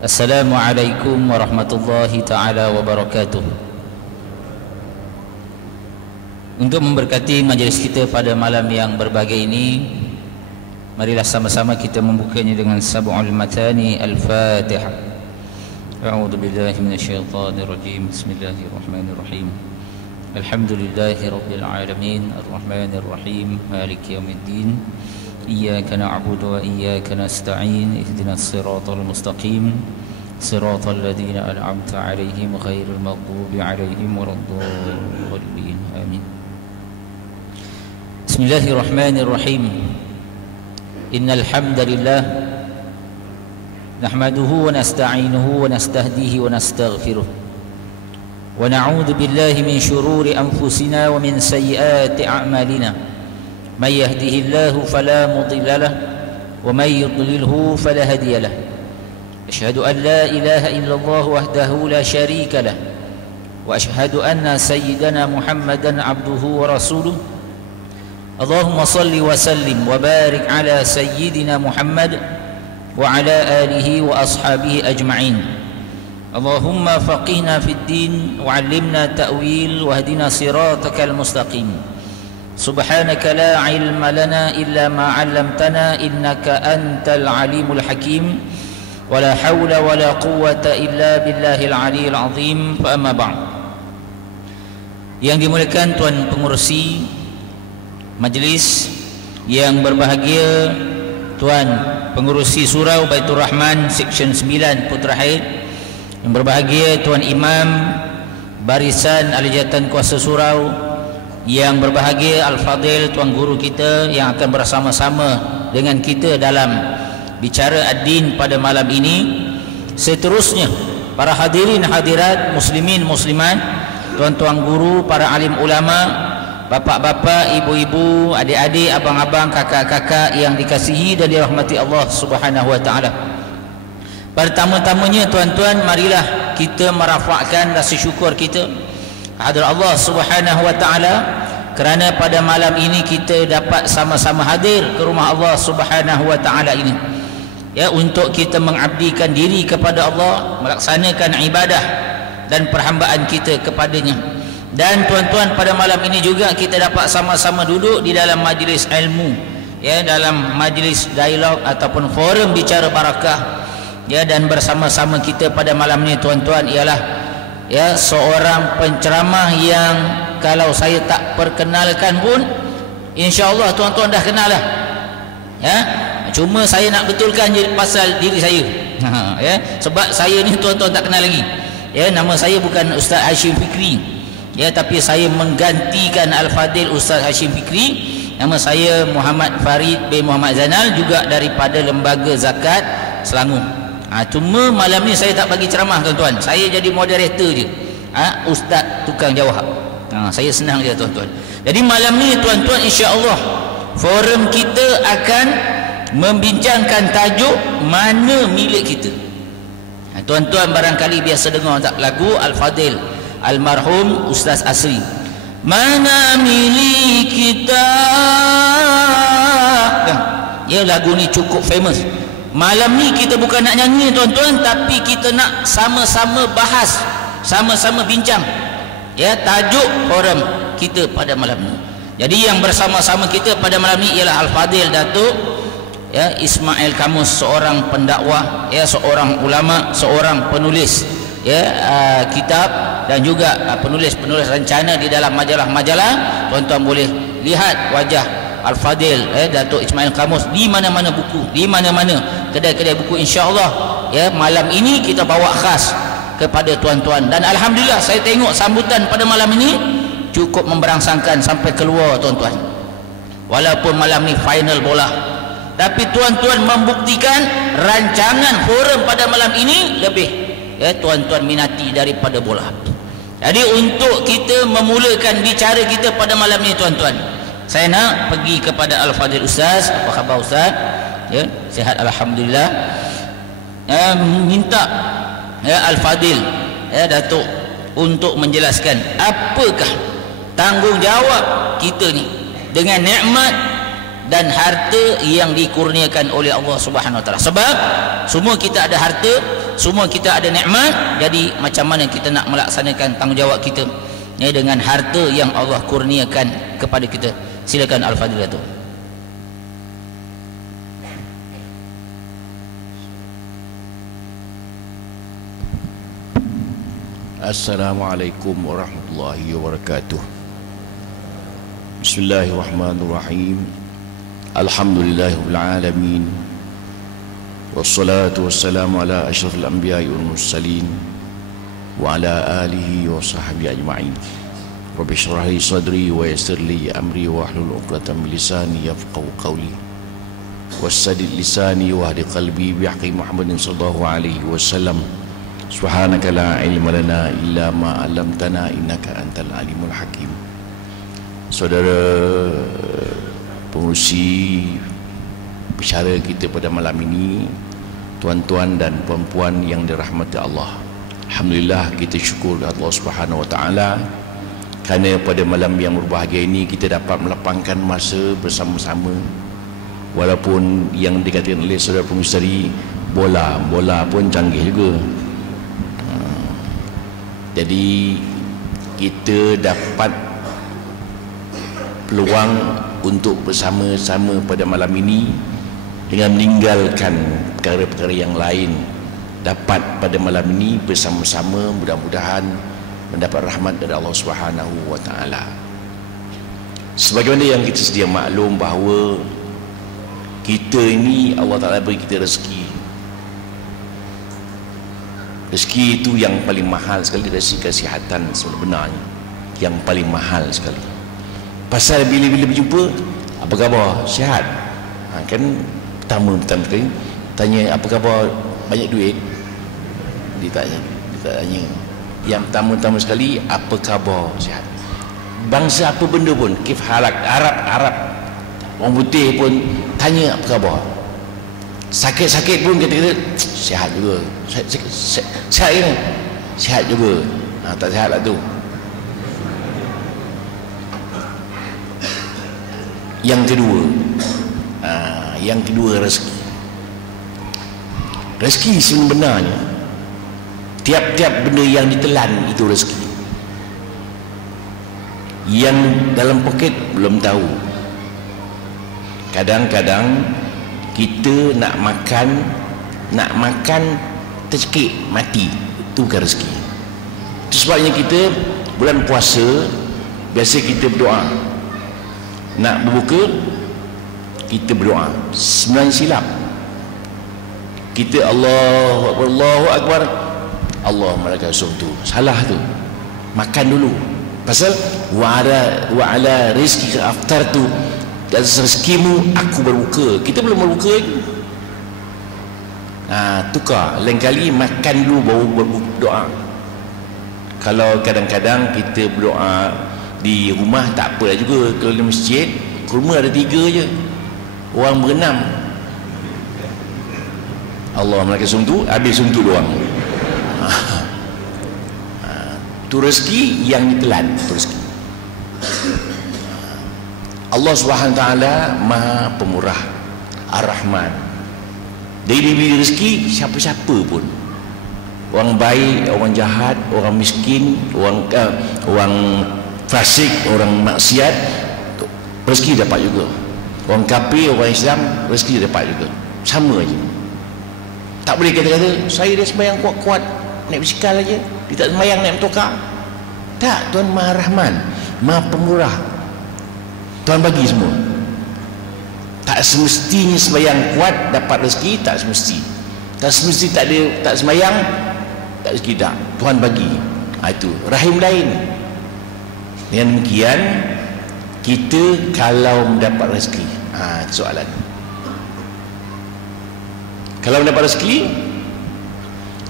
Assalamualaikum warahmatullahi ta'ala wabarakatuh. Untuk memberkati majlis kita pada malam yang berbahagia ini, marilah sama-sama kita membukanya dengan sab'ul matani al-Fatihah. A'udzu billahi minasyaitonir rajim. Bismillahirrahmanirrahim. Alhamdulillahi rabbil alamin, arrahmanir rahim, maliki yaumiddin. إياك نعبد وإياك نستعين اهدنا الصراط المستقيم صراط الذين أنعمت عليهم غير المغضوب عليهم ولا الضالين آمين. بسم الله الرحمن الرحيم. إن الحمد لله نحمده ونستعينه ونستهديه ونستغفره ونعوذ بالله من شرور أنفسنا ومن سيئات أعمالنا. من يهده الله فلا مضل له ومن يضلله فلا هادي له. أشهد أن لا إله إلا الله وحده لا شريك له وأشهد أن سيدنا محمدا عبده ورسوله. اللهم صل وسلم وبارك على سيدنا محمد وعلى آله وأصحابه أجمعين. اللهم فقهنا في الدين وعلمنا تأويل واهدنا صراطك المستقيم. سبحانك لا علم لنا إلا ما علمتنا إنك أنت العليم الحكيم ولا حول ولا قوة إلا بالله العلي العظيم. فأما بعد. Yang dimuliakan Tuan Pengerusi Majlis, yang berbahagia Tuan Pengerusi Surau Baitur Rahman Seksyen 9 Putra Haid, yang berbahagia Tuan Imam Barisan Alijatan Kuasa Surau, yang berbahagia Al-Fadil Tuan Guru kita yang akan bersama-sama dengan kita dalam bicara ad-din pada malam ini. Seterusnya para hadirin hadirat, muslimin muslimat, tuan-tuan guru, para alim ulama, bapak-bapak, ibu-ibu, adik-adik, abang-abang, kakak-kakak yang dikasihi dan dirahmati Allah Subhanahu wa taala. Pertama-tamanya tuan-tuan, marilah kita merafakkan rasa syukur kita hadrat Allah Subhanahu wa taala kerana pada malam ini kita dapat sama-sama hadir ke rumah Allah Subhanahu wa taala ini, ya, untuk kita mengabdikan diri kepada Allah, melaksanakan ibadah dan perhambaan kita kepadanya. Dan tuan-tuan, pada malam ini juga kita dapat sama-sama duduk di dalam majlis ilmu, ya, dalam majlis dialog ataupun forum bicara barakah, ya, dan bersama-sama kita pada malam ini tuan-tuan ialah, ya, seorang penceramah yang kalau saya tak perkenalkan pun insya-Allah tuan-tuan dah kenal lah, ya. Cuma saya nak betulkan je pasal diri saya, ya, sebab saya ni tuan-tuan tak kenal lagi, ya. Nama saya bukan Ustaz Hashim Fikri, ya, tapi saya menggantikan Al-Fadil Ustaz Hashim Fikri. Nama saya Muhammad Farid bin Muhammad Zainal, juga daripada Lembaga Zakat Selangor. Cuma malam ni saya tak bagi ceramah tuan-tuan, saya jadi moderator je, ustaz tukang jawab. Saya senang je tuan-tuan. Jadi malam ni tuan-tuan, insya-Allah forum kita akan membincangkan tajuk mana milik kita. Tuan-tuan barangkali biasa dengar tak lagu Al-Fadil almarhum Ustaz Asri, mana milik kita, ya, lagu ni cukup famous. Malam ni kita bukan nak nyanyi tuan-tuan, tapi kita nak sama-sama bahas, sama-sama bincang, ya, tajuk forum kita pada malam ni. Jadi yang bersama-sama kita pada malam ni ialah Al-Fadil Datuk, ya, Ismail Kamus, seorang pendakwah, ya, seorang ulama, seorang penulis, ya, kitab, dan juga penulis-penulis rencana di dalam majalah-majalah. Tuan-tuan boleh lihat wajah Al-Fadil, Datuk Ismail Kamus di mana-mana buku, di mana-mana kedai-kedai buku, insya-Allah, ya. Malam ini kita bawa khas kepada tuan-tuan, dan alhamdulillah saya tengok sambutan pada malam ini cukup memberangsangkan sampai keluar tuan-tuan. Walaupun malam ni final bola, tapi tuan-tuan membuktikan rancangan forum pada malam ini lebih, ya, tuan-tuan minati daripada bola. Jadi untuk kita memulakan bicara kita pada malam ini tuan-tuan, saya nak pergi kepada Al-Fadil Ustaz. Apa khabar Ustaz? Ya, sihat alhamdulillah. Minta, ya, Al-Fadil, ya, Datuk, untuk menjelaskan apakah tanggungjawab kita ni dengan nikmat dan harta yang dikurniakan oleh Allah Subhanahu Wa Taala. Sebab semua kita ada harta, semua kita ada nikmat. Jadi macam mana kita nak melaksanakan tanggungjawab kita dengan harta yang Allah kurniakan kepada kita. Silakan Al-Fadilatul. Assalamualaikum warahmatullahi wabarakatuh. Bismillahirrahmanirrahim. Alhamdulillahirabbil alamin. Wassalatu wassalamu ala asyrafil anbiya'i wal mursalin wa ala alihi wa sahbihi ajma'in. Rabbi shrah li sadri wa yassir li amri wa hlul 'uqdatam min lisani yafqahu qawli. Wassadid lisani wa hdi qalbi bi haqqi Muhammadin sallallahu alaihi wasallam. Subhanaka la ilma lana illa ma 'allamtana innaka antal alimul hakim. Saudara pengurusi bicara kita pada malam ini, tuan-tuan dan puan-puan yang dirahmati Allah, alhamdulillah kita syukur kepada Allah Subhanahu wa taala kerana pada malam yang berbahagia ini kita dapat melapangkan masa bersama-sama. Walaupun yang dikatakan oleh saudara pengurusi tadi, bola pun canggih juga. Jadi kita dapat peluang untuk bersama-sama pada malam ini dengan meninggalkan perkara-perkara yang lain, dapat pada malam ini bersama-sama mudah-mudahan mendapat rahmat dari Allah Subhanahu wa taala. Sebagaimana yang kita sedia maklum bahawa kita ini Allah Taala beri kita rezeki. Rezeki itu yang paling mahal sekali, rezeki kesihatan sebenarnya yang paling mahal sekali. Pasal bila-bila berjumpa, apa khabar? Sihat? Kan pertama kali tanya apa khabar, banyak duit? Dia tanya. Yang pertama sekali, apa khabar? Sihat? Bangsa apa benda pun, kif halak, Arab, orang putih pun tanya apa khabar. Sakit-sakit pun kata-kata sihat juga. Sihat ini? Sihat juga. Tak sihat lah tu. Yang kedua rezeki. Rezeki sebenarnya tiap-tiap benda yang ditelan itu rezeki. Yang dalam poket belum tahu. Kadang-kadang kita nak makan tercekik mati, itu bukan rezeki. Itu sebabnya kita bulan puasa biasa kita berdoa. Nak berbuka kita berdoa. Sebenarnya silap. Kita Allahu Akbar, Allahumma lakal sumtu. Salah tu. Makan dulu. Pasal wa ala rizqika aftartu, dan rezekimu aku berbuka. Kita belum berbuka lagi. Tukar. Lain kali makan dulu baru berdoa. Kalau kadang-kadang kita berdoa di rumah tak apa juga. Kalau di masjid kurma ada 3 je, orang berenam. Allah melaka sumtu, habis sumtu doang. Itu rezeki yang ditelan. Itu rezeki. Allah Subhanahu taala Maha Pemurah, Ar-Rahman. Dia beri rezeki siapa-siapa pun. Orang baik, orang jahat, orang miskin, orang fasik, orang maksiat, rezeki dapat juga. Orang kafir, orang Islam, rezeki dapat juga. Sama aja. Tak boleh kata-kata saya dah sembahyang kuat-kuat, naik basikal aja, dia tak sembahyang naik motorkar. Tak, Tuhan Maha Rahman, Maha Pemurah. Tuhan bagi semua. Tak semestinya sembahyang kuat dapat rezeki, tak semesti. Tak semesti tak sembahyang tak rezeki, tak. Tuhan bagi. Itu rahim lain. Dengan demikian kita kalau mendapat rezeki, soalan, kalau mendapat rezeki,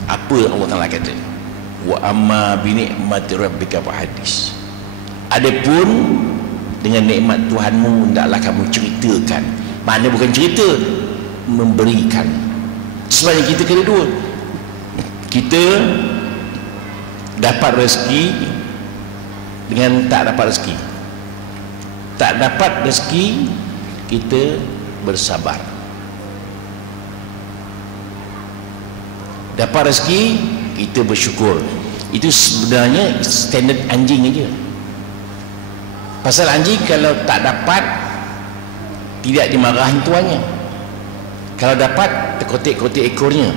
apa Allah Taala kata? Wa amma bi ni'mati rabbika fahadis. Adapun dengan nikmat Tuhanmu hendaklah kamu ceritakan. Mana bukan cerita, memberikan. Sebabnya kita kena dua. Kita dapat rezeki dengan tak dapat rezeki. Tak dapat rezeki, kita bersabar. Dapat rezeki, kita bersyukur. Itu sebenarnya standard anjing aja. Pasal anjing kalau tak dapat, tidak dimarahin tuannya. Kalau dapat, terkotik-kotik ekornya.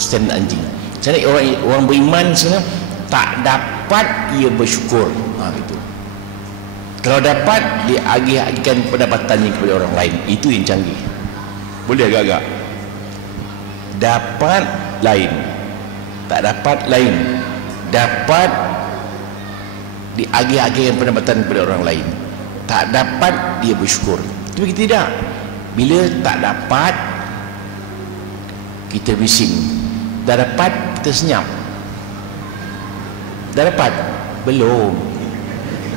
Standard anjing. Jadi orang beriman sebenarnya tak dapat, ia bersyukur. Itu. Kalau dapat, dia agih-agihkan pendapatannya kepada orang lain. Itu yang canggih. Boleh agak-agak. Dapat lain, tak dapat lain. Dapat diagih-agihkan pendapatan kepada orang lain, tak dapat dia bersyukur. Tapi kita tidak. Bila tak dapat, kita bising. Dah dapat, kita senyap. Dah dapat? Belum.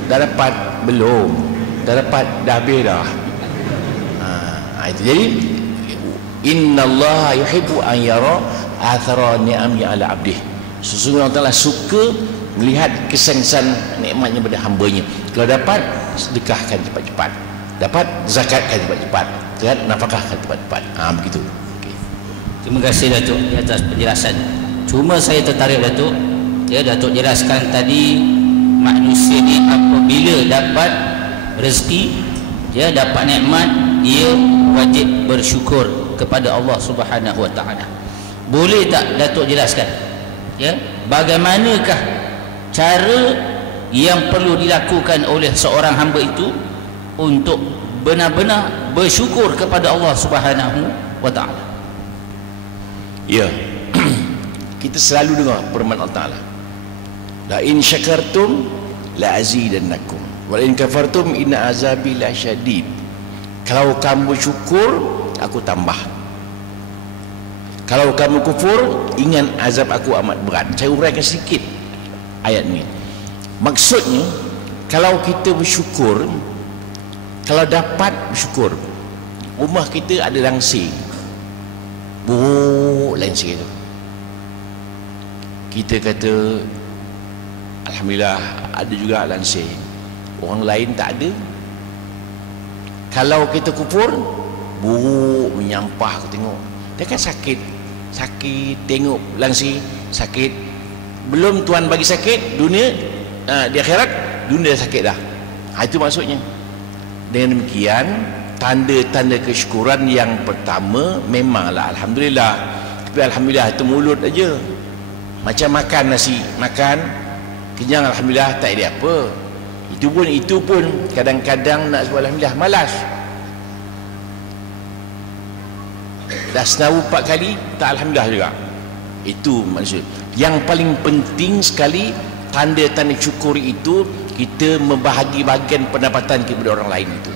Dah dapat? Belum. Dah dapat? Dah habis dah. Itu. Jadi innallaha yuhibbu an yara athara ni'ami ala abdih. Sesungguhnya Allah Ta'ala suka melihat kesan-kesan nikmatnya pada hambanya. Kalau dapat, sedekahkan cepat-cepat. Dapat, zakatkan cepat-cepat. Nafkahkan cepat-cepat. Begitu. Okay. Terima kasih Datuk di atas penjelasan. Cuma saya tertarik Datuk, Datuk jelaskan tadi manusia ni apabila dapat rezeki, dapat nikmat, dia wajib bersyukur kepada Allah Subhanahu Wa Taala. Boleh tak Datuk jelaskan? Bagaimanakah cara yang perlu dilakukan oleh seorang hamba itu untuk benar-benar bersyukur kepada Allah Subhanahu Wa Taala? Ya. Kita selalu dengar firman Allah Taala, la in syakartum la azidannakum wa in kafartum inna azabi la syadid. Kalau kamu syukur, aku tambah. Kalau kamu kufur, ingat azab aku amat berat. Saya uraikan sedikit ayat ni. Maksudnya, kalau kita bersyukur, kalau dapat bersyukur, rumah kita ada langsir, buruk langsir tu, kita kata alhamdulillah ada juga langsir, orang lain tak ada. Kalau kita kufur, buruk menyampah, aku tengok dia kan sakit tengok langsir sakit. Belum Tuhan bagi sakit dunia, di akhirat dunia dah sakit dah. Itu maksudnya. Dengan demikian, tanda-tanda kesyukuran yang pertama memanglah alhamdulillah. Tapi alhamdulillah itu mulut aja. Macam makan nasi, makan kenyang alhamdulillah, tak ada apa. Itu pun kadang-kadang nak sebut alhamdulillah malas. Dah senaru 4 kali, tak alhamdulillah juga. Itu maksud. Yang paling penting sekali, tanda-tanda syukur itu kita membahagi bahagian pendapatan kepada orang lain itu.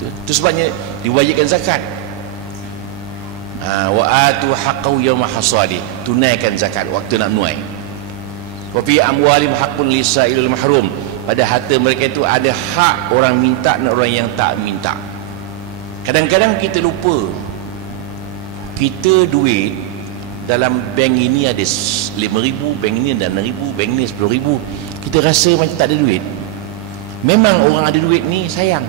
Itu sebabnya diwajibkan zakat. Wa atu haqqahu yawma hasadi. Tunaikan zakat waktu nak menuai. Wa fi amwalihim haqqun lisailil mahrum. Pada harta mereka itu ada hak orang minta dan orang yang tak minta. Kadang-kadang kita lupa, kita duit dalam bank ini ada 5,000, bank ini ada 6,000, bank ini 10,000. Kita rasa macam tak ada duit. Memang orang ada duit ni sayang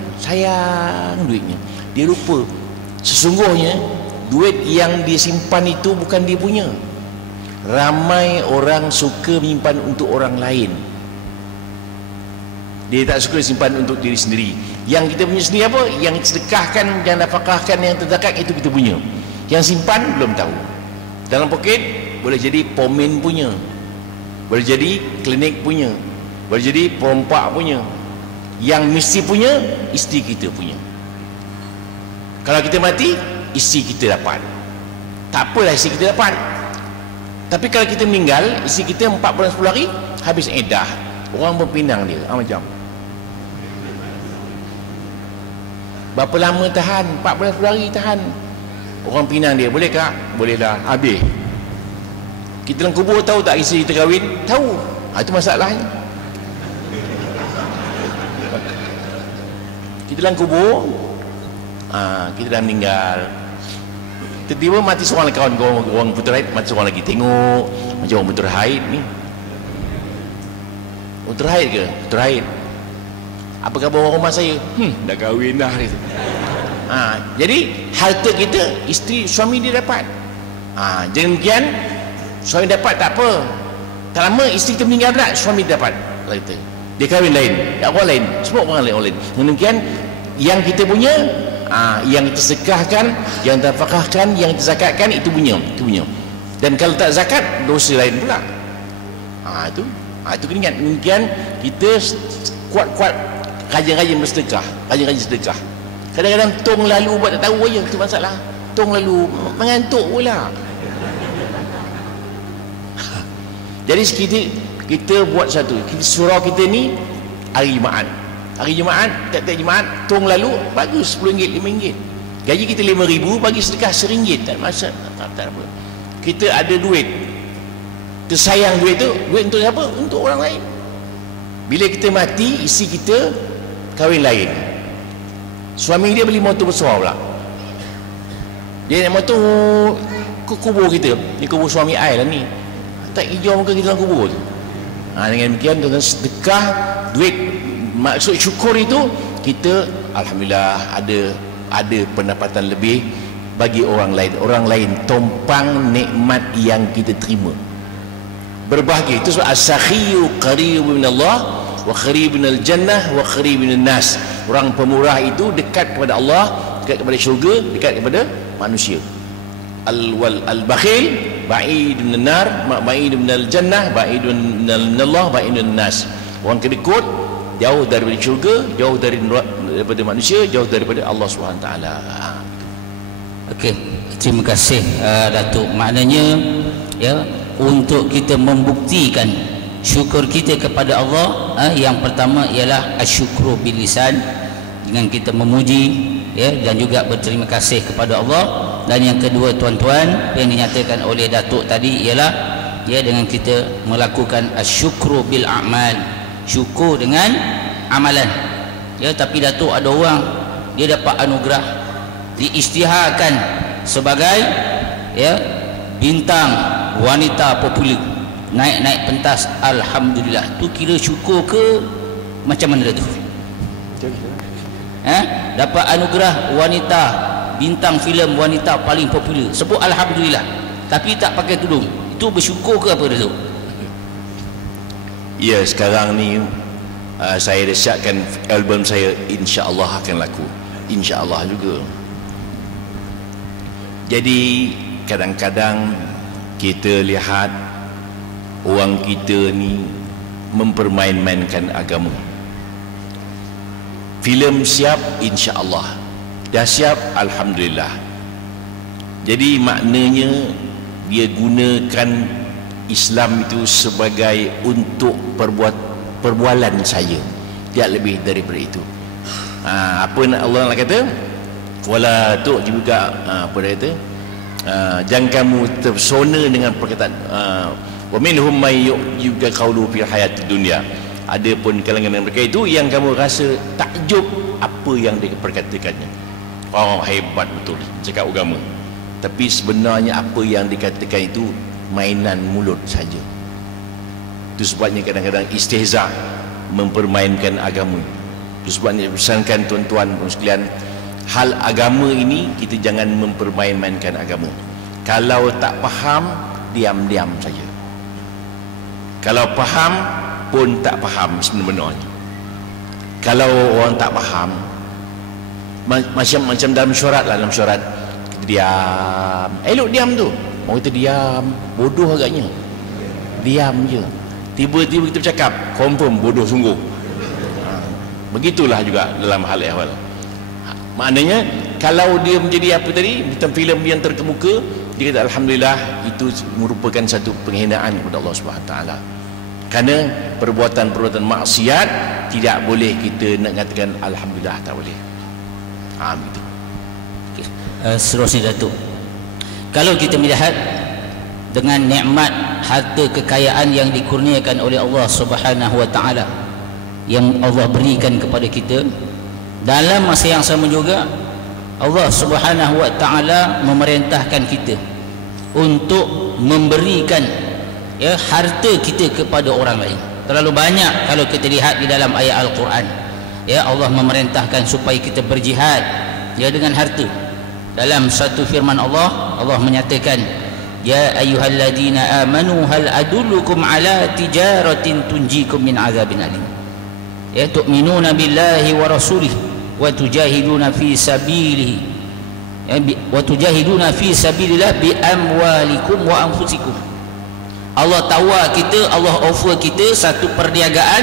duitnya. Dia lupa sesungguhnya duit yang dia simpan itu bukan dia punya. Ramai orang suka menyimpan untuk orang lain. Dia tak suka simpan untuk diri sendiri. Yang kita punya sendiri apa? Yang sedekahkan, yang nafkahkan, yang terzakat, itu kita punya. Yang simpan belum tahu. Dalam poket boleh jadi pomen punya, boleh jadi klinik punya, boleh jadi perompak punya. Yang mesti punya, isteri kita punya. Kalau kita mati, isteri kita dapat. Tak apalah isteri kita dapat. Tapi kalau kita meninggal, isteri kita 4 bulan 10 hari habis iddah. Orang berpinang dia, macam berapa lama tahan? 4 bulan 10 hari tahan. Orang pinang dia, boleh kak? Boleh lah, habis. Kita dalam kubur tahu tak isteri kita kahwin? Tahu. Itu masalahnya. Kita dalam kubur, kita dah meninggal, tiba-tiba mati seorang kawan orang putar haid, mati seorang lagi. Tengok macam orang putar haid ni. Putar haid ke? Putar haid. Apa khabar orang rumah saya? Dah kahwin dah dia. Jadi harta kita, isteri suami dia dapat. Demikian Suami dapat tak apa, tak lama isteri kita meninggal pula, suami dapat kita. Dia kahwin lain, orang lain, semua orang lain. Demikian yang kita punya, yang kita sedekahkan, yang kita fakahkan, yang kita zakatkan, itu punya. Dan kalau tak zakat, dosa lain pula. Itu kena ingat. Demikian kita kuat-kuat rajin-rajin bersedekah, rajin-rajin sedekah. Kadang-kadang tong lalu buat tak tahu aja, itu masalah. Tong lalu mengantuk pula. Jadi kita buat satu, surau kita ni hari Jumaat, tiap-tiap Jumaat tong lalu bagus, RM10, RM5. Gaji kita RM5,000, bagi sedekah RM1, tak masa, tak apa. Kita ada duit, tersayang duit tu, duit untuk siapa? Untuk orang lain. Bila kita mati, isteri kita kahwin lain, suami dia beli motor besar pula, dia naik motor ke kubur kita. Ni kubur suami I lah ni, tak hijau muka kita dalam kubur tu. Dengan demikian tuan-tuan, sedekah duit, maksud syukur itu kita alhamdulillah ada pendapatan lebih bagi orang lain tumpang nikmat yang kita terima, berbahagia. Itu sebab as-sakhiyu qaribun minallah wa qaribun minal jannah wa qaribun minan nas. Orang pemurah itu dekat kepada Allah, dekat kepada syurga, dekat kepada manusia. Al-bakhil ba'idun minan nar, ba'idun minal jannah, ba'idun minallah, ba'idun minan nas. Orang kedekut jauh daripada syurga, jauh daripada manusia, jauh daripada Allah SWT. Okey, terima kasih Datuk. Maknanya ya, untuk kita membuktikan syukur kita kepada Allah, yang pertama ialah asyukru bil lisan, dengan kita memuji ya, dan juga berterima kasih kepada Allah. Dan yang kedua tuan-tuan, yang dinyatakan oleh Datuk tadi ialah ya, dengan kita melakukan asyukru bil a'mal, syukur dengan amalan ya. Tapi Datuk ada orang dia dapat anugerah, diisytiharkan sebagai ya bintang wanita popular, naik pentas, alhamdulillah. Tu kira syukur ke macam mana tu? Dapat anugerah wanita, bintang filem wanita paling popular, sebut alhamdulillah, tapi tak pakai tudung. Itu bersyukur ke apa tu? Ya, sekarang ni saya dah siapkan album saya, insya-Allah akan laku, insya-Allah juga. Jadi kadang-kadang kita lihat orang kita ni mempermain-mainkan agama. Filem siap, insya-Allah. Dah siap, alhamdulillah. Jadi maknanya dia gunakan Islam itu sebagai untuk perbualan saya, tidak lebih daripada itu. Apa nak Allah nak kata? Wala tu juga apa dia kata? Jangan kamu terpesona dengan perkataan wa minhum may yu'jibuka qawlu fil hayatid dunya. Ada pun kalangan mereka itu yang kamu rasa takjub apa yang dia perkatakannya. Hebat betul cakap agama, tapi sebenarnya apa yang dikatakan itu mainan mulut saja. Itu sebabnya kadang-kadang istihza, mempermainkan agama. Itu sebabnya pesankan tuan-tuan sekalian, hal agama ini kita jangan mempermain-mainkan agama. Kalau tak faham, diam-diam saja. Kalau faham pun tak faham sebenarnya. Kalau orang tak faham, macam dalam syarat lah, dalam syarat kita diam, elok diam tu. Orang kita diam, bodoh agaknya, diam je. Tiba-tiba kita bercakap, confirm bodoh sungguh. Begitulah juga dalam hal ehwal. Maknanya kalau dia menjadi apa tadi, bintang filem yang terkemuka, dia kata alhamdulillah, itu merupakan satu penghinaan kepada Allah SWT. Kerana perbuatan-perbuatan maksiat tidak boleh kita nak katakan alhamdulillah, tak boleh. Begitu. Okay. Seterusnya Datuk, kalau kita melihat dengan nikmat harta kekayaan yang dikurniakan oleh Allah Subhanahu wa taala, yang Allah berikan kepada kita, dalam masa yang sama juga Allah Subhanahu wa taala memerintahkan kita untuk memberikan ya harta kita kepada orang lain. Terlalu banyak kalau kita lihat di dalam ayat Al-Quran, ya Allah memerintahkan supaya kita berjihad ya dengan harta. Dalam satu firman Allah, Allah menyatakan ya ayyuhalladzina amanu hal adullukum ala tijaratin tunjikum min azabin alim. Ya, tu'minuna billahi wa rasulih wa tujahiduna fi sabilihi, ya, wa tujahiduna fi sabilillah bi amwalikum wa anfusikum. Allah tawar kita, Allah offer kita satu perniagaan,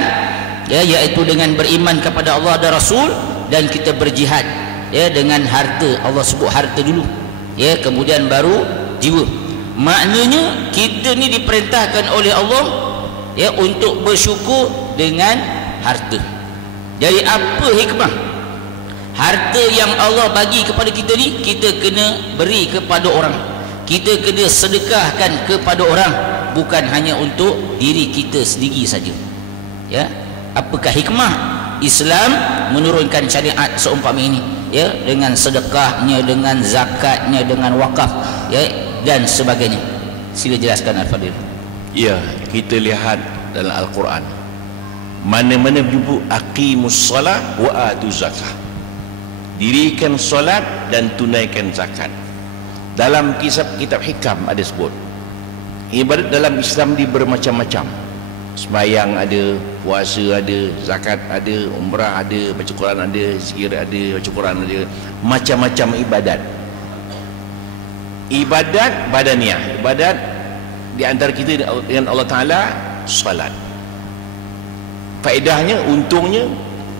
ya, iaitu dengan beriman kepada Allah dan Rasul, dan kita berjihad, ya, dengan harta. Allah sebut harta dulu, ya, kemudian baru jiwa. Maknanya kita ni diperintahkan oleh Allah, ya, untuk bersyukur dengan harta. Jadi apa hikmah? Harta yang Allah bagi kepada kita ni, kita kena beri kepada orang, kita kena sedekahkan kepada orang, bukan hanya untuk diri kita sendiri saja. Ya, apakah hikmah Islam menurunkan syariat seumpama ini, ya, dengan sedekahnya, dengan zakatnya, dengan wakaf, ya, dan sebagainya. Sila jelaskan Al-Fadil. Ya, kita lihat dalam Al-Quran, mana-mana menyebut aqimus salat wa atuz zakah, dirikan solat dan tunaikan zakat. Dalam kitab hikam ada sebut ibadat dalam Islam di bermacam-macam. Sembahyang ada, puasa ada, zakat ada, umrah ada, baca Quran ada, zikir ada, baca Quran ada, macam-macam ibadat. Ibadat badaniah, ibadat di antara kita dengan Allah Ta'ala, salat. Faedahnya, untungnya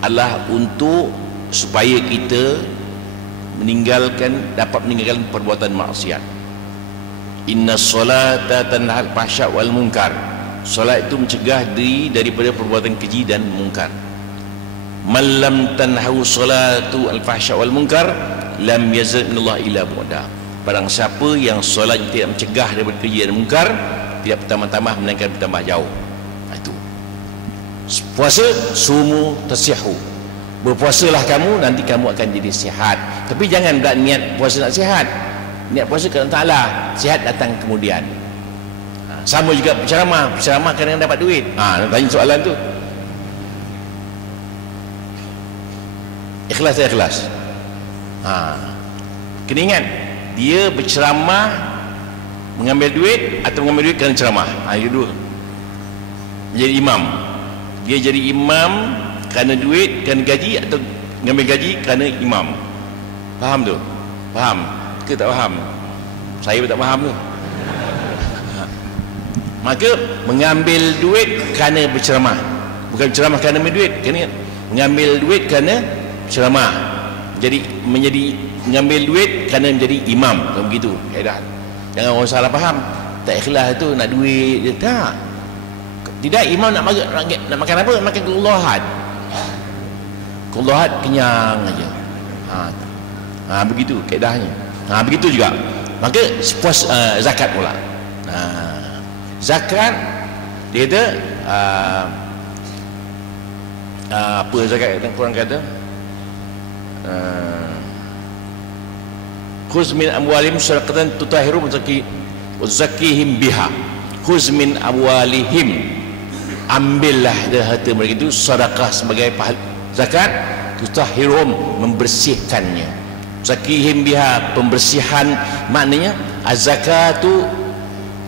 adalah untuk supaya kita dapat meninggalkan perbuatan maksiat. Inna solata tanhal fahsya wal munkar. Solat itu mencegah diri daripada perbuatan keji dan mungkar. Man lam tanhahu solatu al fahsya wal munkar lam yazal minallah ila bu'da. Barang siapa yang solat tidak mencegah daripada keji dan mungkar, tidak bertambah-tambah melainkan bertambah jauh. Itu puasa, sumu tasihu, berpuasalah kamu, nanti kamu akan jadi sihat. Tapi jangan buat niat puasa nak sihat. Niat puasa kerana Ta'ala, sihat datang kemudian. Sama juga berceramah kadang-kadang dapat duit. Nak tanya soalan tu. Ikhlas tak ikhlas? Kena ingat, dia berceramah mengambil duit atau mengambil duit kerana ceramah. Yang kedua, menjadi imam. Dia jadi imam kerana duit, kerana gaji, atau mengambil gaji kerana imam. Faham tu? Faham ke tak faham? Saya pun tak faham tu. Maka mengambil duit kerana berceramah, bukan berceramah kerana ambil duit. Kerana mengambil duit kerana ceramah, jadi mengambil duit kerana menjadi imam. Begitu kaedah. Jangan orang salah faham. Tak ikhlas tu nak duit je. Tak. Tidak, imam nak makan apa? Makan keluahan. Keluahan kenyang aja. Begitu kaedahnya. Begitu juga. Maka puas zakat pula. Zakat dia kata apa zakat yang Quran kata? Khuz min amwalihim sadaqatan tutahhiruhum wa zakkihim biha. Khuz min amwalihim, ambillah dari harta mereka itu sedekah sebagai zakat, tutahhiruhum, membersihkannya, zakkihim biha, pembersihan. Maknanya az-zakatu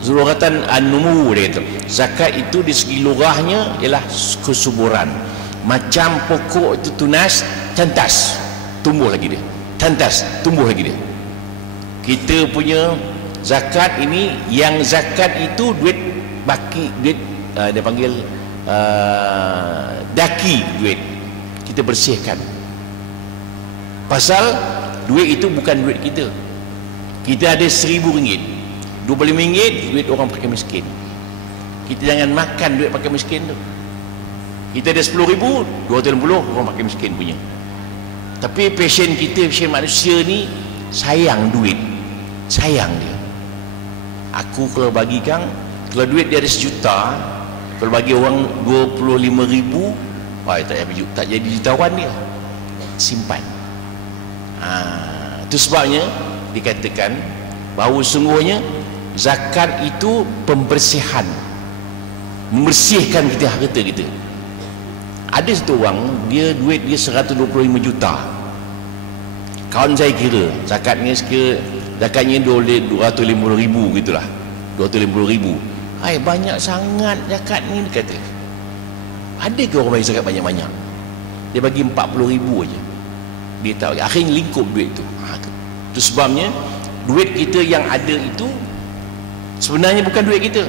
zururatan an-numu, dia kata. Zakat itu di segi lugahnya ialah kesuburan. Macam pokok itu tunas, cantas, tumbuh lagi dia. Cantas, tumbuh lagi dia. Kita punya zakat ini, yang zakat itu duit baki, duit dia panggil daki duit. Kita bersihkan. Pasal duit itu bukan duit kita. Kita ada RM1,000, RM25 duit orang pakai miskin. Kita jangan makan duit pakai miskin tu. Kita ada RM10,000, RM250 orang pakai miskin punya. Tapi passion kita, passion manusia ni sayang duit, sayang dia. Aku kalau bagi Kang, kalau duit dia ada RM1 juta, kalau bagi orang RM25,000, tak jadi jutawan dia. Simpan. Itu sebabnya dikatakan bahawa sungguhnya zakat itu pembersihan, membersihkan kita, harta kita. Ada satu orang, dia duit dia 125 juta. Kawan saya kira zakatnya $250,000 gitulah. 250,000. Banyak sangat zakat ni, dia kata. Ada ke orang bagi zakat banyak-banyak? Dia bagi 40,000 aja. Dia tahu, akhirnya lingkup duit tu. Itu sebabnya duit kita yang ada itu sebenarnya bukan duit kita.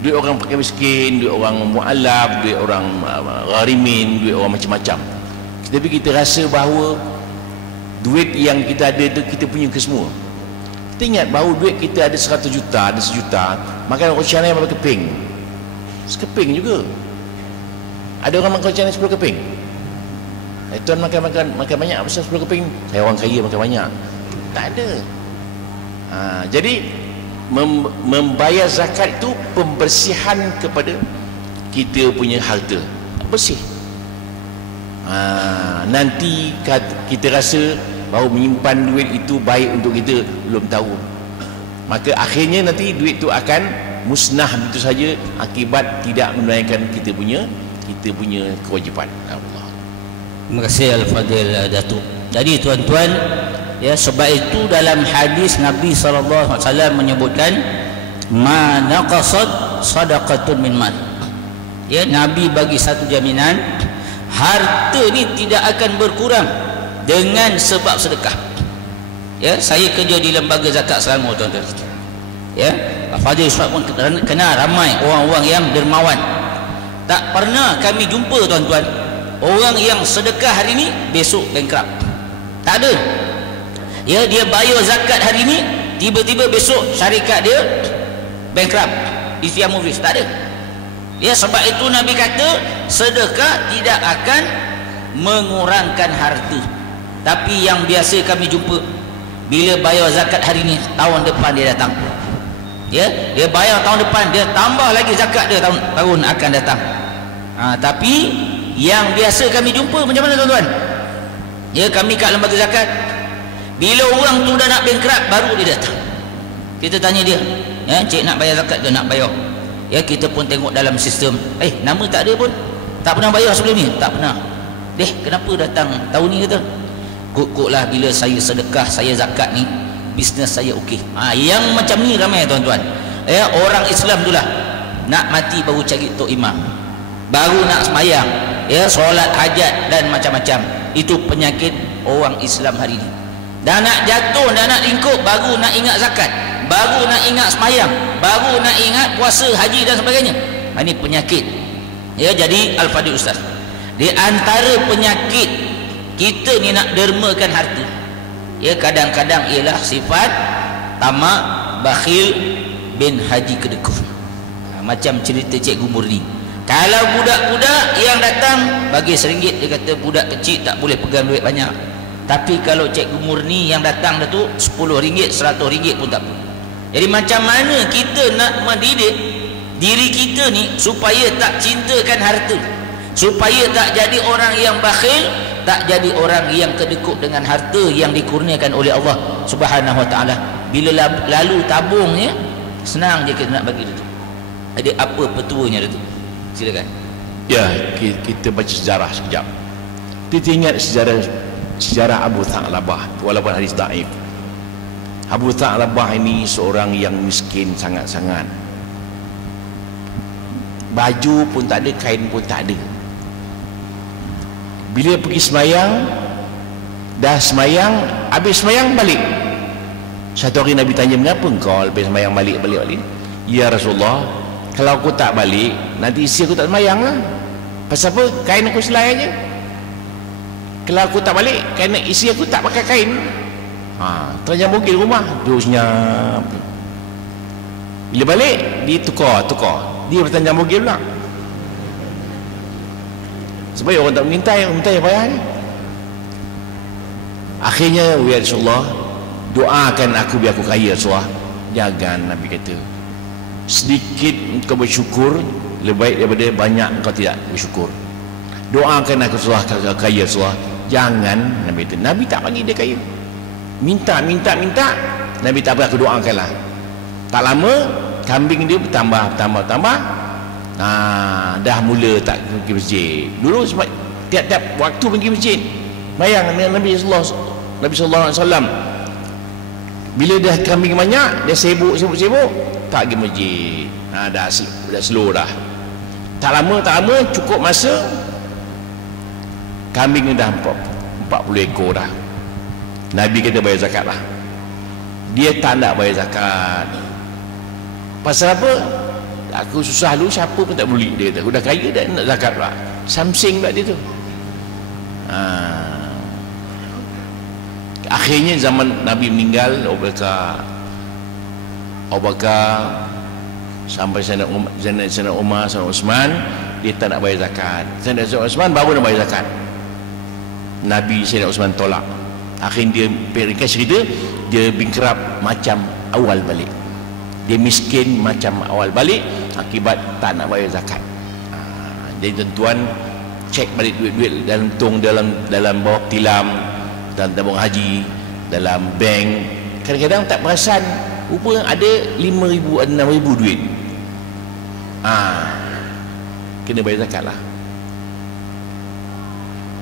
Duit orang pakai miskin, duit orang mu'alaf, duit orang gharimin, duit orang macam-macam. Tapi kita rasa bahawa duit yang kita ada itu kita punya ke semua. Kita ingat bahawa duit kita ada 100 juta, ada 1 juta, makan roti canai berapa keping? Sekeping juga. Ada orang makan roti canai 10 keping. Tuan makan banyak, besar 10 keping. Saya orang kaya makan banyak. Tak ada. Jadi membayar zakat itu pembersihan kepada kita punya harta, bersih. Nanti kita rasa bahawa menyimpan duit itu baik untuk kita, belum tahu. Maka akhirnya nanti duit itu akan musnah begitu saja akibat tidak menunaikan kita punya kewajipan. Allah. Terima kasih Al-Fadil Datuk. Jadi tuan-tuan, ya, sebab itu dalam hadis Nabi SAW menyebutkan ma naqasat sadaqatun min mal. Ya, Nabi bagi satu jaminan, harta ni tidak akan berkurang dengan sebab sedekah. Ya, saya kerja di lembaga zakat Selangor, tuan-tuan. Ya, Fadil Ustaz pun kenal ramai orang-orang yang dermawan. Tak pernah kami jumpa, tuan-tuan, orang yang sedekah hari ni besok bankrupt. Tak ada. Ya, dia bayar zakat hari ni, tiba-tiba besok syarikat dia bankrupt, istiar muflis. Tak ada. Ya, sebab itu Nabi kata sedekah tidak akan mengurangkan harta. Tapi yang biasa kami jumpa, bila bayar zakat hari ni, tahun depan dia datang. Ya, dia bayar tahun depan, dia tambah lagi zakat dia tahun akan datang. Tapi yang biasa kami jumpa macam mana, tuan-tuan? Ya, kami kat lembaga zakat, bila orang tu dah nak bankrupt, baru dia datang. Kita tanya dia, ya, cik nak bayar zakat ke? Nak bayar. Ya, kita pun tengok dalam sistem, nama tak ada pun, tak pernah bayar sebelum ni, tak pernah. Kenapa datang tahun ni? Kata kok lah, bila saya sedekah, saya zakat ni, bisnes saya okey. Yang macam ni ramai, tuan-tuan. Ya, orang Islam tu lah nak mati baru cari tok imam, baru nak semayang, ya, solat hajat dan macam-macam. Itu penyakit orang Islam hari ni. Dah nak jatuh, dah nak lingkup, baru nak ingat zakat, baru nak ingat semayang, baru nak ingat puasa, haji dan sebagainya. Ini penyakit. Ya, jadi Al-Fadil Ustaz, di antara penyakit kita ni nak dermakan harta, ya, kadang-kadang ialah sifat tamak, bakhil bin haji kedekut. Macam cerita Cikgu Murni. Kalau budak-budak yang datang bagi RM1, dia kata budak kecil tak boleh pegang duit banyak. Tapi kalau Cikgu Murni yang datang dah tu RM10, RM100 pun tak boleh. Jadi macam mana kita nak mendidik diri kita ni supaya tak cintakan harta, supaya tak jadi orang yang bakhil, tak jadi orang yang kedekut dengan harta yang dikurniakan oleh Allah Subhanahu Wa Taala. Bila lalu tabungnya, senang je kita nak bagi dia tu. Jadi apa petuanya dia tu? Silakan. Ya, kita baca sejarah sekejap. Kita ingat sejarah Abu Tha'labah, walaupun hadis dhaif. Abu Tha'labah ini seorang yang miskin sangat-sangat. Baju pun tak ada, kain pun tak ada. Bila pergi semayang, dah semayang, habis semayang balik. Satu hari Nabi tanya, mengapa engkau habis semayang balik? Ya Rasulullah, kalau aku tak balik, nanti isi aku tak semayang lah. Pasal apa? Kain aku selai aja. Kalau aku tak balik, kain isi aku tak pakai kain. Ternyata mungkin rumah terusnya. Bila balik, dia tukar. Dia bertanya mungkin pula. Sebab orang tak minta yang bayar ni. Akhirnya, ya Rasulullah, doakan aku biar aku kaya, Rasulullah. Jangan, Nabi kata, sedikit engkau bersyukur lebih baik daripada banyak engkau tidak bersyukur. Doakan aku, Rasulullah, kaya, Rasulullah. Jangan, Nabi kata. Nabi tak bagi dia kaya. Minta. Nabi tak apa, aku doakanlah. Tak lama, kambing dia bertambah. Dah mula tak pergi masjid. Dulu sebab tiap-tiap waktu pergi masjid. Bayang Nabi sallallahu alaihi wasallam Bila dah kambing banyak, dia sibuk tak pergi masjid. Dah slow dah. Tak lama cukup masa kambing dah 40 ekor dah. Nabi kata bayar zakat lah. Dia tak nak bayar zakat. Pasal apa? Aku susah dulu, siapa pun tak beli. Dia kata aku dah kaya dah nak zakat pula. Samsing pula dia tu. Akhirnya zaman Nabi meninggal, Abu Bakar sampai Sayyidina Umar, Sayyidina Uthman, dia tak nak bayar zakat. Sayyidina Uthman baru nak bayar zakat. Nabi Sayyidina Uthman tolak. Akhirnya dia cerita, dia bingkrap macam awal balik. Dia miskin macam awal balik akibat tak nak bayar zakat. Jadi tuan-tuan cek balik duit-duit dalam tong, dalam bawah tilam, dalam tabung haji, dalam bank. Kadang-kadang tak perasan, rupa ada 5,000, ada 6,000 duit. Kena bayar zakat lah.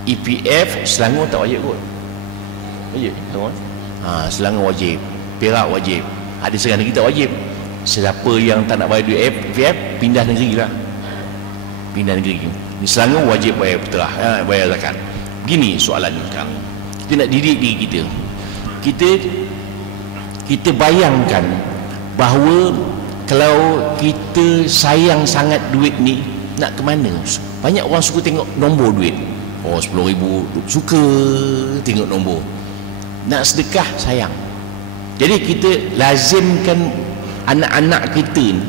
EPF Selangor tak wajib kot. Wajib tuan. Selangor wajib, Perak wajib. Ada setengah negeri tak wajib. Siapa yang tak nak bayar duit EPF, pindah negeri lah. Pindah negeri. Di Selangor wajib bayar fitrah, bayar zakat. Begini soalan sekarang. Kita nak didik diri kita. Kita bayangkan bahawa kalau kita sayang sangat duit ni, nak ke mana? Banyak orang suka tengok nombor duit. 10,000 suka tengok nombor. Nak sedekah sayang. Jadi kita lazimkan anak-anak kita ni,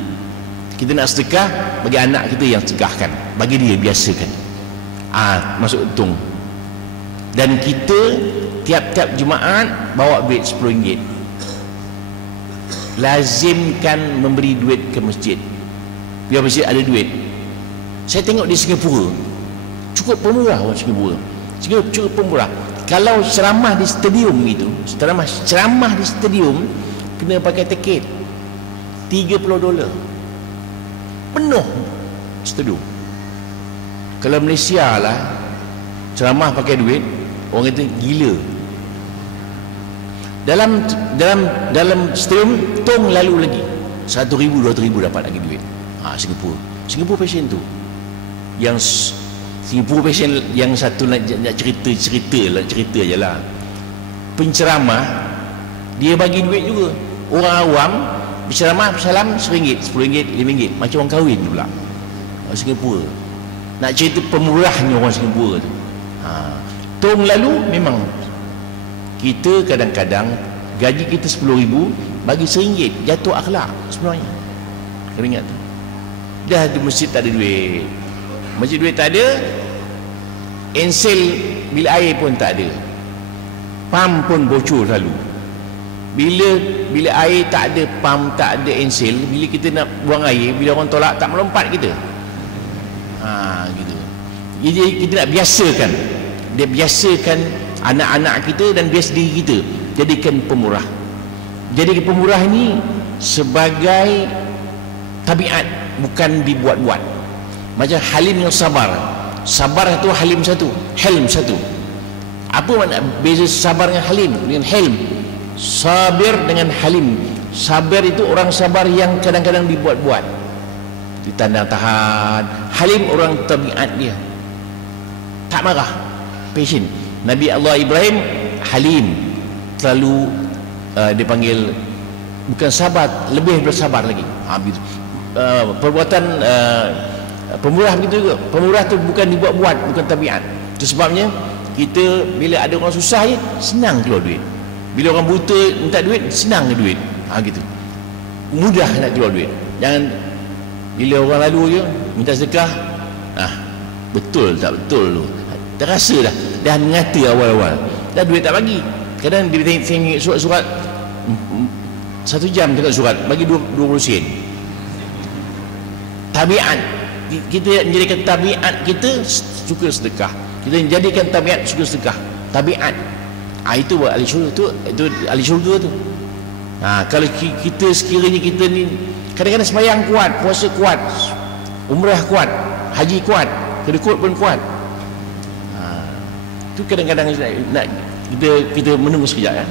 kita nak sedekah bagi anak kita yang sedekahkan, bagi dia biasakan. Masuk untung. Dan kita tiap-tiap Jumaat bawa duit RM10. Lazimkan memberi duit ke masjid. Biar masjid ada duit. Saya tengok di Singapura cukup pemurah orang Singapura. Cukup pemurah. Kalau ceramah di stadium itu, ceramah di stadium kena pakai tiket $30. Penuh stadium. Kalau Malaysia lah ceramah pakai duit, orang kata gila. Dalam stadium tong lalu lagi 1,000 2,000 dapat lagi duit. Singapura passion tu. Yang Singapura passion yang satu nak cerita je lah. Penceramah dia bagi duit juga. Orang awam berceramah salam RM1, RM10, RM5, macam orang kahwin pula. Singapura. Nak cerita pemurahnya orang Singapura tu. Tong lalu memang kita kadang-kadang gaji kita RM10,000, bagi RM1, jatuh akhlak sebenarnya. Kena ingat tu. Dah di masjid tak ada duit. Masjid duit tak ada, ensel bilik air pun tak ada, pam pun bocor selalu. Bila bilik air tak ada pam, tak ada ensel, bila kita nak buang air, bila orang tolak tak melompat kita. Gitu. Jadi kita nak biasakan anak-anak kita dan biasa diri kita, jadikan pemurah. Jadikan pemurah ini sebagai tabiat, bukan dibuat-buat. Macam halim yang sabar. Sabar itu halim satu, helm satu. Apa makna beza sabar dengan halim? Dengan helm, sabir dengan halim. Sabar itu orang sabar yang kadang-kadang dibuat-buat, ditandang tahan. Halim orang tabiat dia tak marah, patient. Nabi Allah Ibrahim halim, selalu dipanggil bukan sabar, lebih bersabar lagi. Perbuatan pemurah begitu juga. Pemurah tu bukan dibuat-buat, bukan tabiat. Itu sebabnya kita bila ada orang susah je, senang keluar duit. Bila orang buta minta duit, senang ke duit. Gitu. Mudah nak keluar duit. Jangan bila orang lalu je minta sedekah, betul tak betul tu. Terasa dah mengata awal-awal. Dah duit tak bagi. Kadang dia tengok surat-surat 1 jam tengok surat, bagi 20 sen. Tabiat. Kita menjadikan tabiat kita suka sedekah. Kita menjadikan tabiat suka sedekah. Tabiat. Itu buat ahli syurga itu ahli syurga tu. Kalau kita sekiranya kita ni kadang-kadang sembahyang kuat, puasa kuat, umrah kuat, haji kuat, kedekut pun kuat. Tu kadang-kadang nak kita menunggu sekejap kan.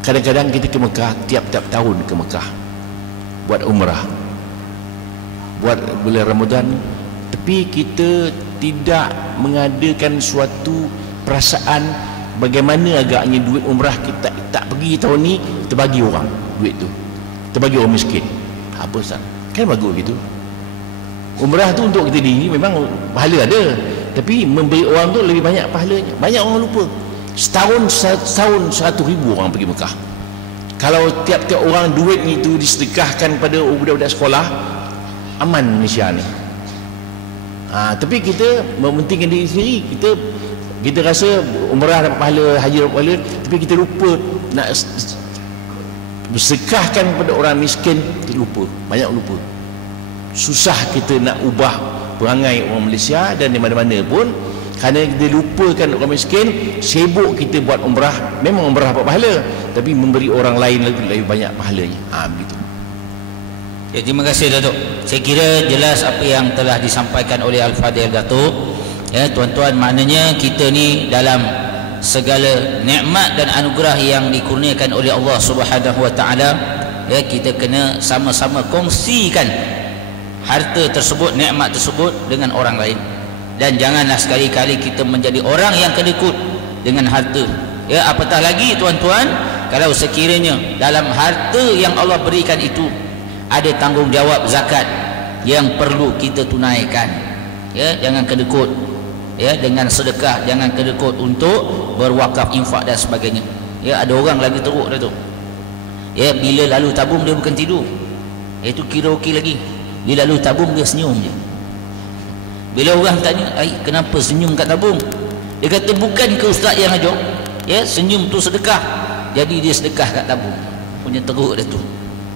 Kadang-kadang kita ke Mekah, tiap-tiap tahun ke Mekah buat umrah, buat bulan Ramadan, tapi kita tidak mengadakan suatu perasaan bagaimana agaknya duit umrah kita tak pergi tahun ni, kita bagi orang duit tu, kita bagi orang miskin. Apa Ustaz? Kan bagus gitu. Umrah tu untuk kita diri memang pahala ada, tapi memberi orang tu lebih banyak pahalanya. Banyak orang lupa. Setahun 100,000 orang pergi Mekah. Kalau tiap-tiap orang duit itu disedekahkan pada budak-budak sekolah, aman Malaysia ni. Tapi kita mementingkan diri sendiri. Kita rasa umrah dapat pahala, haji dapat pahala, tapi kita lupa nak bersedekahkan pada orang miskin. Kita lupa, banyak lupa. Susah kita nak ubah perangai orang Malaysia dan di mana-mana pun, kerana kita lupakan orang miskin. Sibuk kita buat umrah. Memang umrah dapat pahala, tapi memberi orang lain lebih banyak pahalanya. Begitu. Ya, terima kasih Datuk. Saya kira jelas apa yang telah disampaikan oleh Al-Fadhil Datuk. Ya, tuan-tuan, maknanya kita ni dalam segala nikmat dan anugerah yang dikurniakan oleh Allah Subhanahu Wa Taala, ya, kita kena sama-sama kongsikan harta tersebut, nikmat tersebut dengan orang lain. Dan janganlah sekali-kali kita menjadi orang yang kedekut dengan harta. Ya, apatah lagi tuan-tuan, kalau sekiranya dalam harta yang Allah berikan itu ada tanggungjawab zakat yang perlu kita tunaikan. Ya, jangan kedekut. Ya, dengan sedekah, jangan kedekut untuk berwakaf, infak dan sebagainya. Ya, ada orang lagi teruk dah tu. Ya, bila lalu tabung dia bukan tidur. Itu kira okey lagi. Bila lalu tabung dia senyum je. Bila orang tanya, kenapa senyum kat tabung? Dia kata, bukan ke ustaz yang ajar, ya, senyum tu sedekah. Jadi dia sedekah kat tabung. Punya teruk dah tu.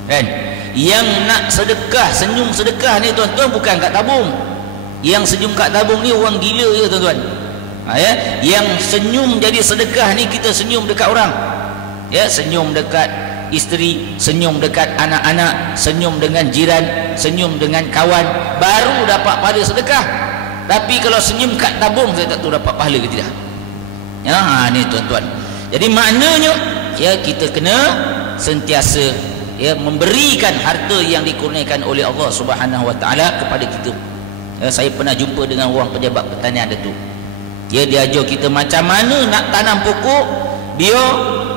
Kan? Yang nak sedekah, senyum sedekah ni tuan-tuan, bukan kat tabung. Yang senyum kat tabung ni orang gila je tuan-tuan. Ya, yang senyum jadi sedekah ni, kita senyum dekat orang. Ya, senyum dekat isteri, senyum dekat anak-anak, senyum dengan jiran, senyum dengan kawan, baru dapat pahala sedekah. Tapi kalau senyum kat tabung, saya tak tahu dapat pahala ke tidak. Ya, ni tuan-tuan. Jadi maknanya, ya, kita kena sentiasa, ya, memberikan harta yang dikurniakan oleh Allah Subhanahu Wa Taala kepada kita. Ya, saya pernah jumpa dengan orang pejabat pertanian ada tu. Ya, dia ajar kita macam mana nak tanam pokok biar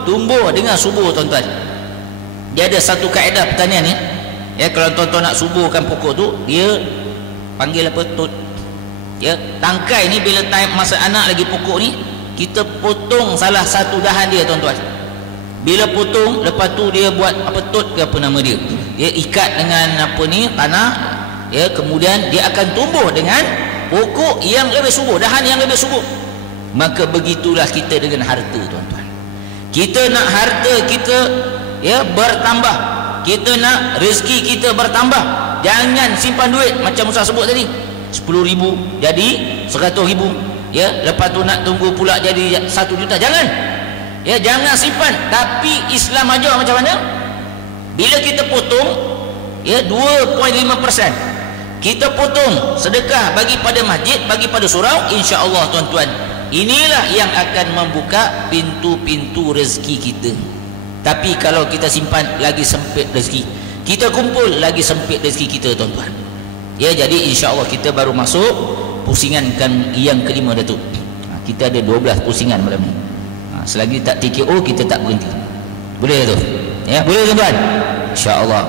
tumbuh dengan subur tuan-tuan. Dia ada satu kaedah pertanian ni. Ya, kalau tuan-tuan nak suburkan pokok tu, dia panggil apa? Tut. Ya, tangkai ni bila time masa anak lagi pokok ni, kita potong salah satu dahan dia tuan-tuan. Bila potong, lepas tu dia buat apa, tut ke apa nama dia. Dia ikat dengan apa ni, tanah. Ya, kemudian dia akan tumbuh dengan pokok yang lebih subur, dahan yang lebih subur. Maka begitulah kita dengan harta tuan-tuan. Kita nak harta kita, ya, bertambah. Kita nak rezeki kita bertambah. Jangan simpan duit macam Ustaz sebut tadi, 10,000 jadi 100,000. Ya, lepas tu nak tunggu pula jadi 1 juta. Jangan. Ya, jangan simpan. Tapi Islam ajar macam mana? Bila kita potong, ya, 2.5%, kita potong sedekah bagi pada masjid, bagi pada surau, insya-Allah tuan-tuan, inilah yang akan membuka pintu-pintu rezeki kita. Tapi kalau kita simpan, lagi sempit rezeki. Kita kumpul, lagi sempit rezeki kita tuan-tuan. Ya, jadi insya-Allah kita baru masuk pusingan yang kelima Datuk. Kita ada 12 pusingan malam ni. Selagi tak TKO, kita tak berhenti. Boleh tu? Ya, boleh tuan-tuan? Insya-Allah.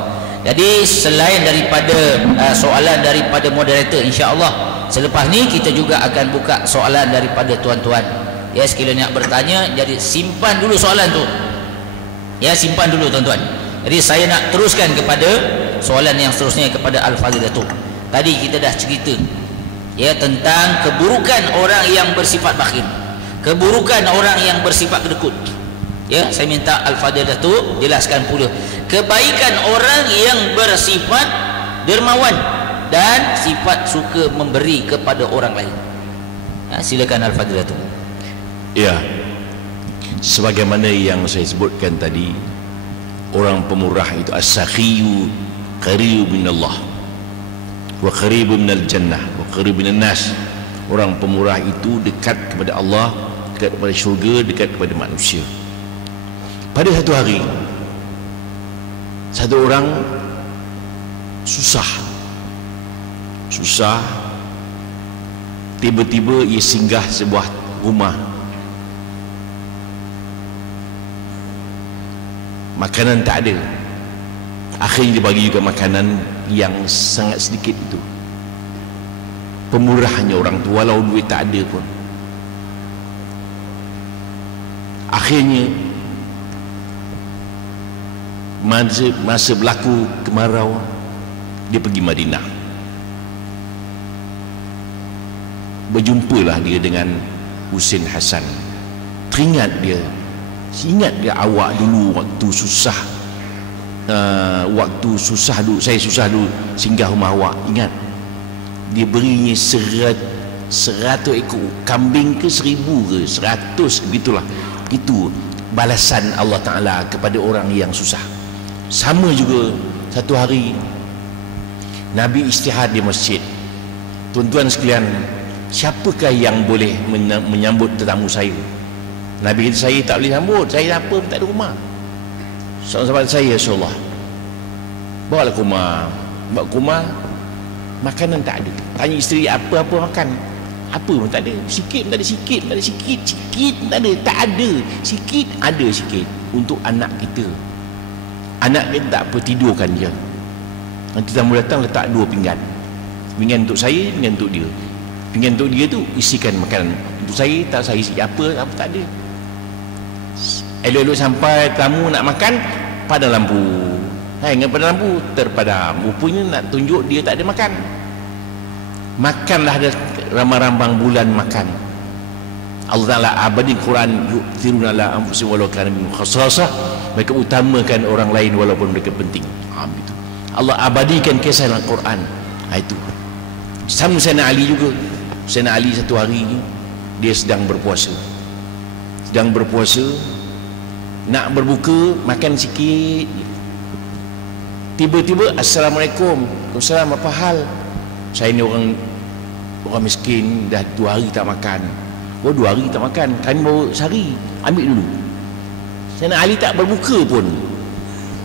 Jadi selain daripada soalan daripada moderator, insya-Allah selepas ni kita juga akan buka soalan daripada tuan-tuan. Ya, sekiranya nak bertanya, jadi simpan dulu soalan tu. Ya, simpan dulu tuan-tuan. Jadi saya nak teruskan kepada soalan yang seterusnya kepada Al-Fadhil Datuk. Tadi kita dah cerita, ya, tentang keburukan orang yang bersifat bakhil, keburukan orang yang bersifat kedekut. Ya, saya minta Al-Fadhil Datuk jelaskan pula kebaikan orang yang bersifat dermawan dan sifat suka memberi kepada orang lain. Silakan Al-Fadhil Datuk. Ya, sebagaimana yang saya sebutkan tadi, orang pemurah itu as-sakhiyu qaribun minallah wa qaribun minal jannah wa qaribun minan nas. Orang pemurah itu dekat kepada Allah, dekat kepada syurga, dekat kepada manusia. pada satu hari satu orang susah tiba-tiba ia singgah sebuah rumah, makanan tak ada, akhirnya dia bagi juga makanan yang sangat sedikit itu. Pemurahnya orang tu, walau duit tak ada pun. Akhirnya masa berlaku kemarau, dia pergi Madinah. Berjumpalah dia dengan Husin Hasan. Ingat dia awak dulu waktu susah, dulu saya susah dulu singgah rumah awak. Ingat, dia berinya 100 ekor kambing ke 1000 ke 100, begitulah. Itu balasan Allah Ta'ala kepada orang yang susah. Sama juga satu hari Nabi istihad di masjid. Tuan-tuan sekalian, siapakah yang boleh menyambut tetamu saya? Nabi kata, saya tak boleh sambut, saya apa pun tak ada rumah. Sahabat saya, Rasulullah, bawa ke rumah, makanan tak ada. Tanya isteri, apa-apa makan? Apa pun tak ada, sikit pun tak ada, sikit pun tak ada, tak ada, sikit ada sikit untuk anak kita. Anak kita tak apa, tidurkan dia. Nanti tamu datang letak 2 pinggan untuk saya, pinggan untuk dia. Pinggan untuk dia tu isikan makanan. Untuk saya tak, saya isi apa tak ada. Elok-elok sampai tamu nak makan, padam lampu. Dengan padam lampu terpadam. Rupanya nak tunjuk dia tak ada makan. Makanlah ada rambang-rambang bulan makan. Allah Ta'ala abadi Quran, yu'thiruna ala anfusihim walau kana bihim khassasah. Mereka utamakan orang lain walaupun mereka penting. Itu Allah abadikan kisah dalam Quran. Itu sama Sayyidina Ali juga. Sayyidina Ali satu hari dia sedang berpuasa, nak berbuka, makan sikit, tiba-tiba Assalamualaikum. Waalaikumsalam, apa hal? Saya ni orang miskin, dah 2 hari tak makan. 2 hari tak makan, kami baru sehari, ambil dulu. Sayyidina Ali tak berbuka pun,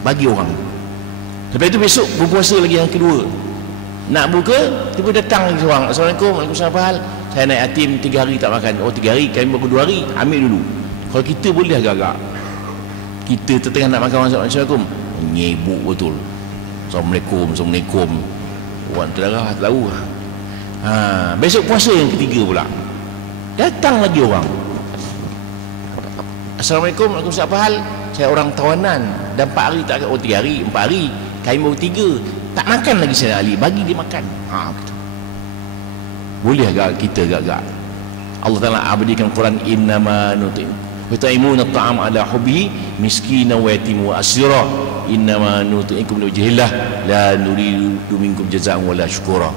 bagi orang. Lepas itu besok berpuasa lagi yang kedua, nak buka, tiba datang lagi seorang. Assalamualaikum. Waalaikumsalam, apa hal? Saya naik yatim 3 hari tak makan. 3 hari, kami baru 2 hari, ambil dulu. Kalau kita boleh agak-agak, kita tertengah nak makan, Assalamualaikum, nyebuk betul. Assalamualaikum. Orang terdarah tahu. Besok puasa yang ketiga pula, datang lagi orang. Assalamualaikum. Waalaikumsalam, apa hal? Saya orang tawanan, dah 4 hari tak makan. 3 hari, 4 hari, kami baru 3 tak makan lagi. Sayyidina Ali bagi dia makan. Betul. Boleh agak kita agak-agak. Allah Ta'ala abadikan Quran, innama nut'imuna at'am ala hubbihi miskina wa yatim wa asira innama nut'imukum liwajhillah la nuridu minkum jazaa'an wala syukura.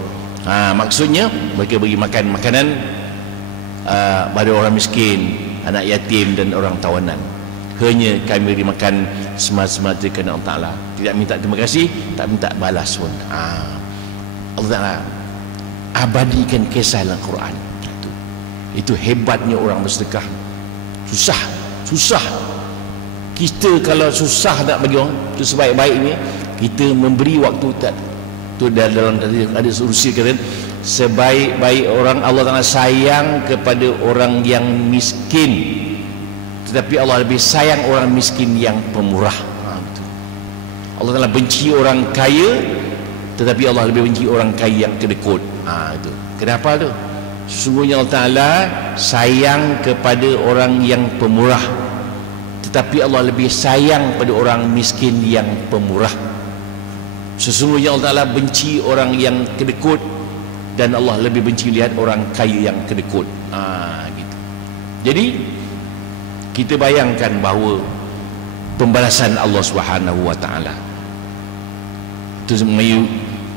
Maksudnya mereka bagi makan makanan pada orang miskin, anak yatim dan orang tawanan. Hanya kami beri makan semata-mata kerana Allah Ta'ala, tidak minta terima kasih, tak minta balas pun. Allah Ta'ala abadikan kisah dalam Quran. Itu hebatnya orang bersedekah. Susah kita kalau susah nak bagi orang itu, sebaik-baiknya kita memberi waktu. Tu dalam ada urusi kata, sebaik-baik orang Allah Ta'ala sayang kepada orang yang miskin, tetapi Allah lebih sayang orang miskin yang pemurah. Allah Ta'ala benci orang kaya, tetapi Allah lebih benci orang kaya yang kedekut. Itu kenapa tu? Sesungguhnya Allah Ta'ala sayang kepada orang yang pemurah, tetapi Allah lebih sayang pada orang miskin yang pemurah. Sesungguhnya Allah Ta'ala benci orang yang kedekut, dan Allah lebih benci lihat orang kaya yang kedekut. Gitu. Jadi kita bayangkan bahawa pembalasan Allah Subhanahu wa Ta'ala itu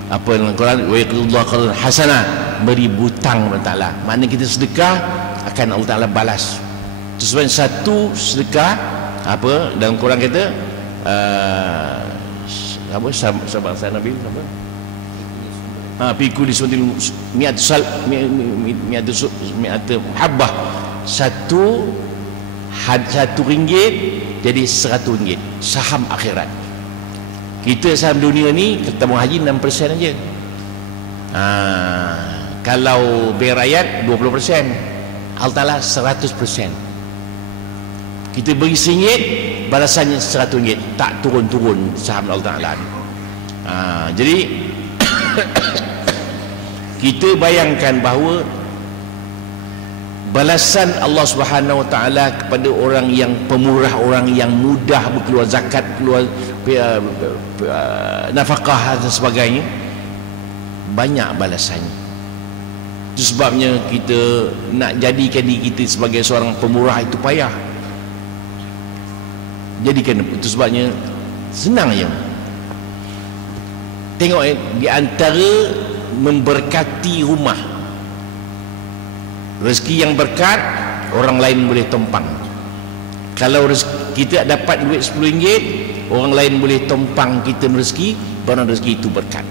apa dalam Quran, wa yaqulullahu qardan hasanah, beri butang Allah Ta'ala. Maknanya kita sedekah akan Allah Ta'ala balas. Itu sebab satu sedekah apa dalam Quran kata apa sahabat saya Nabi apa? Piku di suntil mi'atu habbah, satu ringgit jadi RM100. Saham akhirat. Kita saham dunia ni tabung haji 6% aja. Kalau berayat 20%, Allah Ta'ala 100%. Kita beri RM1, balasannya RM100, tak turun-turun saham Allah Ta'ala. Jadi kita bayangkan bahawa balasan Allah Subhanahu Wa Ta'ala kepada orang yang pemurah, orang yang mudah berkeluar zakat, keluar nafkah dan sebagainya, banyak balasannya. Itu sebabnya kita nak jadikan diri kita sebagai seorang pemurah itu payah. Jadikan, itu sebabnya senang je. Tengok di antara memberkati rumah, rezeki yang berkat, orang lain boleh tumpang. Kalau kita dapat duit RM10, orang lain boleh tumpang kita rezeki, barang rezeki itu berkat.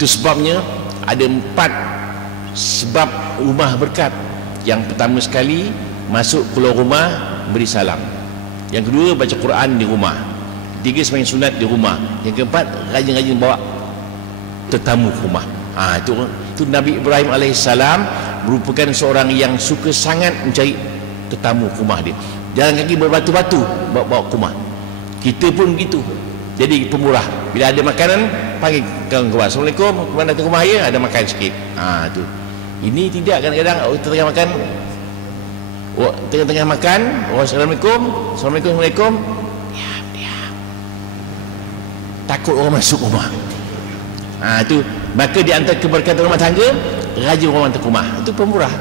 Itu sebabnya ada 4 sebab rumah berkat. Yang pertama sekali, masuk keluar rumah beri salam. Yang kedua, baca Quran di rumah. Ketiga, sembahyang sunat di rumah. Yang keempat, rajin-rajin bawa tetamu ke rumah. Itu Nabi Ibrahim AS merupakan seorang yang suka sangat mencari tetamu ke rumah dia. Jalan kaki berbatu-batu bawa ke rumah. Kita pun begitu. Jadi pemurah. Bila ada makanan, panggil kawan ke rumah. Assalamualaikum, kemana datang ke rumah ya? Ada makan sikit. Tu. Ini tidak, kadang-kadang tengah makan, tengah-tengah makan, Assalamualaikum, Assalamualaikum, diam. Takut orang masuk rumah. Itu. Maka di antara keberkatan rumah tangga, rajin orang hantar ke rumah. Itu pemurah.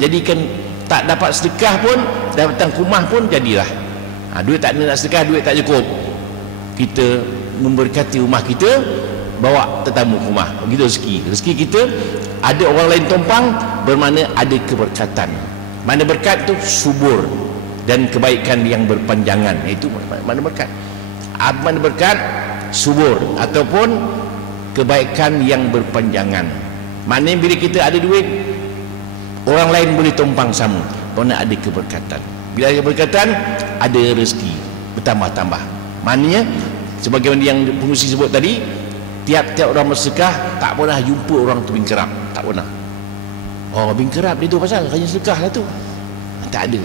Jadikan tak dapat sedekah pun, datang ke rumah pun jadilah. Duit tak nak sedekah, duit tak cukup, kita memberkati rumah kita, bawa tetamu ke rumah. Begitu rezeki kita, ada orang lain tumpang, bermakna ada keberkatan. Mana berkat tu subur dan kebaikan yang berpanjangan. Itu mana berkat. Mana berkat subur ataupun kebaikan yang berpanjangan. Maknanya bila kita ada duit, orang lain boleh tumpang sama, kerana ada keberkatan. Bila ada keberkatan, ada rezeki bertambah-tambah. Maknanya sebagaimana yang pengurusi sebut tadi, tiap-tiap orang bersedekah tak pernah jumpa orang tu bingkerap. Tak pernah. Bingkerap dia tu pasal hanya sedekah lah tu. Tak ada.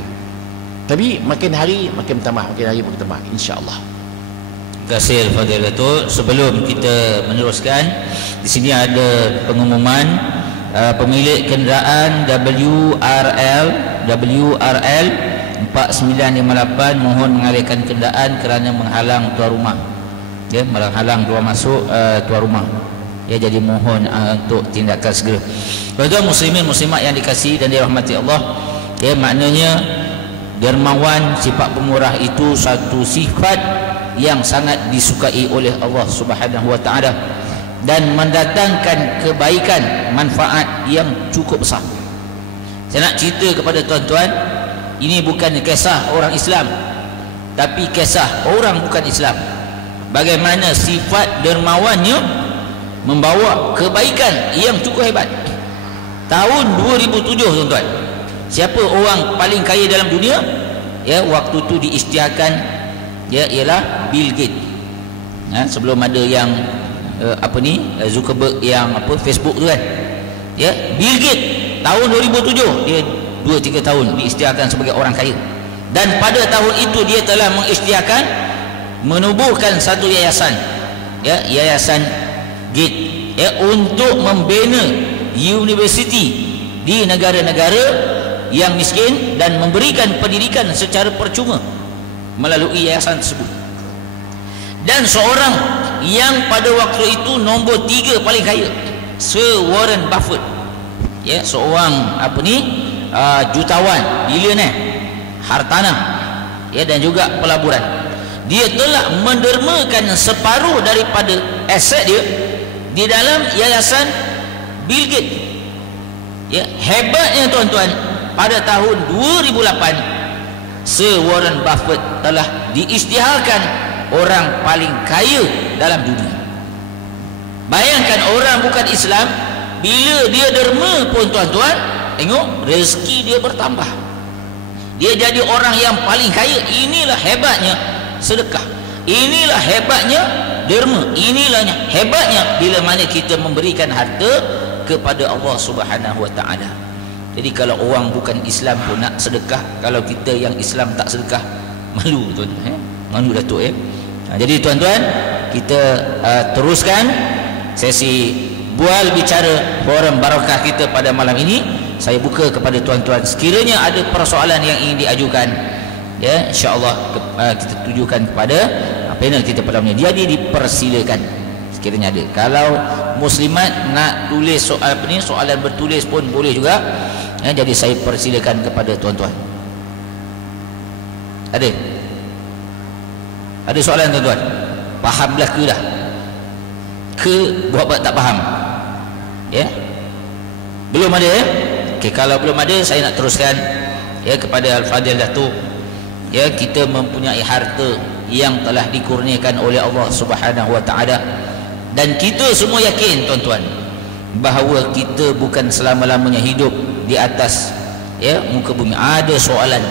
Tapi makin hari makin bertambah, makin hari makin bertambah, insya-Allah. Terima kasih Al-Fadhil Datuk. Sebelum kita meneruskan, di sini ada pengumuman pemilik kenderaan WRL 4958 mohon mengalihkan kenderaan kerana menghalang tuan rumah. Menghalang keluar masuk tuan rumah. Jadi mohon untuk tindakan segera. Tuan-tuan muslimin muslimat yang dikasihi dan dirahmati Allah, maknanya dermawan, sifat pemurah itu satu sifat yang sangat disukai oleh Allah Subhanahu Wa Taala dan mendatangkan kebaikan, manfaat yang cukup besar. Saya nak cerita kepada tuan-tuan, ini bukan kisah orang Islam, tapi kisah orang bukan Islam. Bagaimana sifat dermawannya membawa kebaikan yang cukup hebat. Tahun 2007 tuan-tuan, siapa orang paling kaya dalam dunia? Waktu tu diisytiharkan ialah Bill Gates. Sebelum ada yang Zuckerberg yang Facebook tu kan. Bill Gates tahun 2007 dia 2-3 tahun diisytiharkan sebagai orang kaya. Dan pada tahun itu dia telah mengisytiharkan menubuhkan satu yayasan, Yayasan Gates, untuk membina universiti di negara-negara yang miskin dan memberikan pendidikan secara percuma melalui yayasan tersebut. Dan seorang yang pada waktu itu nombor 3 paling kaya, Sir Warren Buffett, seorang jutawan, bilioner, hartanah, dan juga pelaburan. Dia telah mendermakan separuh daripada aset dia di dalam yayasan Bill Gates. Hebatnya tuan-tuan, pada tahun 2008 Sir Warren Buffett telah diisytiharkan orang paling kaya dalam dunia. Bayangkan orang bukan Islam, bila dia derma pun tuan-tuan, tengok rezeki dia bertambah. dia jadi orang yang paling kaya. Inilah hebatnya sedekah, inilah hebatnya derma, inilah hebatnya bila mana kita memberikan harta kepada Allah Subhanahu wa taala. Jadi kalau orang bukan Islam pun nak sedekah, kalau kita yang Islam tak sedekah, malu tuan, malu Datuk jadi tuan-tuan, kita teruskan sesi bual bicara forum barakah kita pada malam ini. Saya buka kepada tuan-tuan, sekiranya ada persoalan yang ingin diajukan, ya, insya-Allah kita tujukan kepada panel kita pada malam ini. Jadi dipersilakan sekiranya ada. Kalau muslimat nak tulis soal ni, soalan bertulis pun boleh juga, ya, jadi saya persilakan kepada tuan-tuan. Ada soalan tuan-tuan? Fahamlah ke dah? Ke buat-buat tak faham? Ya? Belum ada ya? Okey, kalau belum ada saya nak teruskan ya kepada Al-Fadhil Datuk. Ya, kita mempunyai harta yang telah dikurniakan oleh Allah Subhanahu wa taala, dan kita semua yakin tuan-tuan bahawa kita bukan selama-lamanya hidup di atas ya muka bumi. Ada soalan.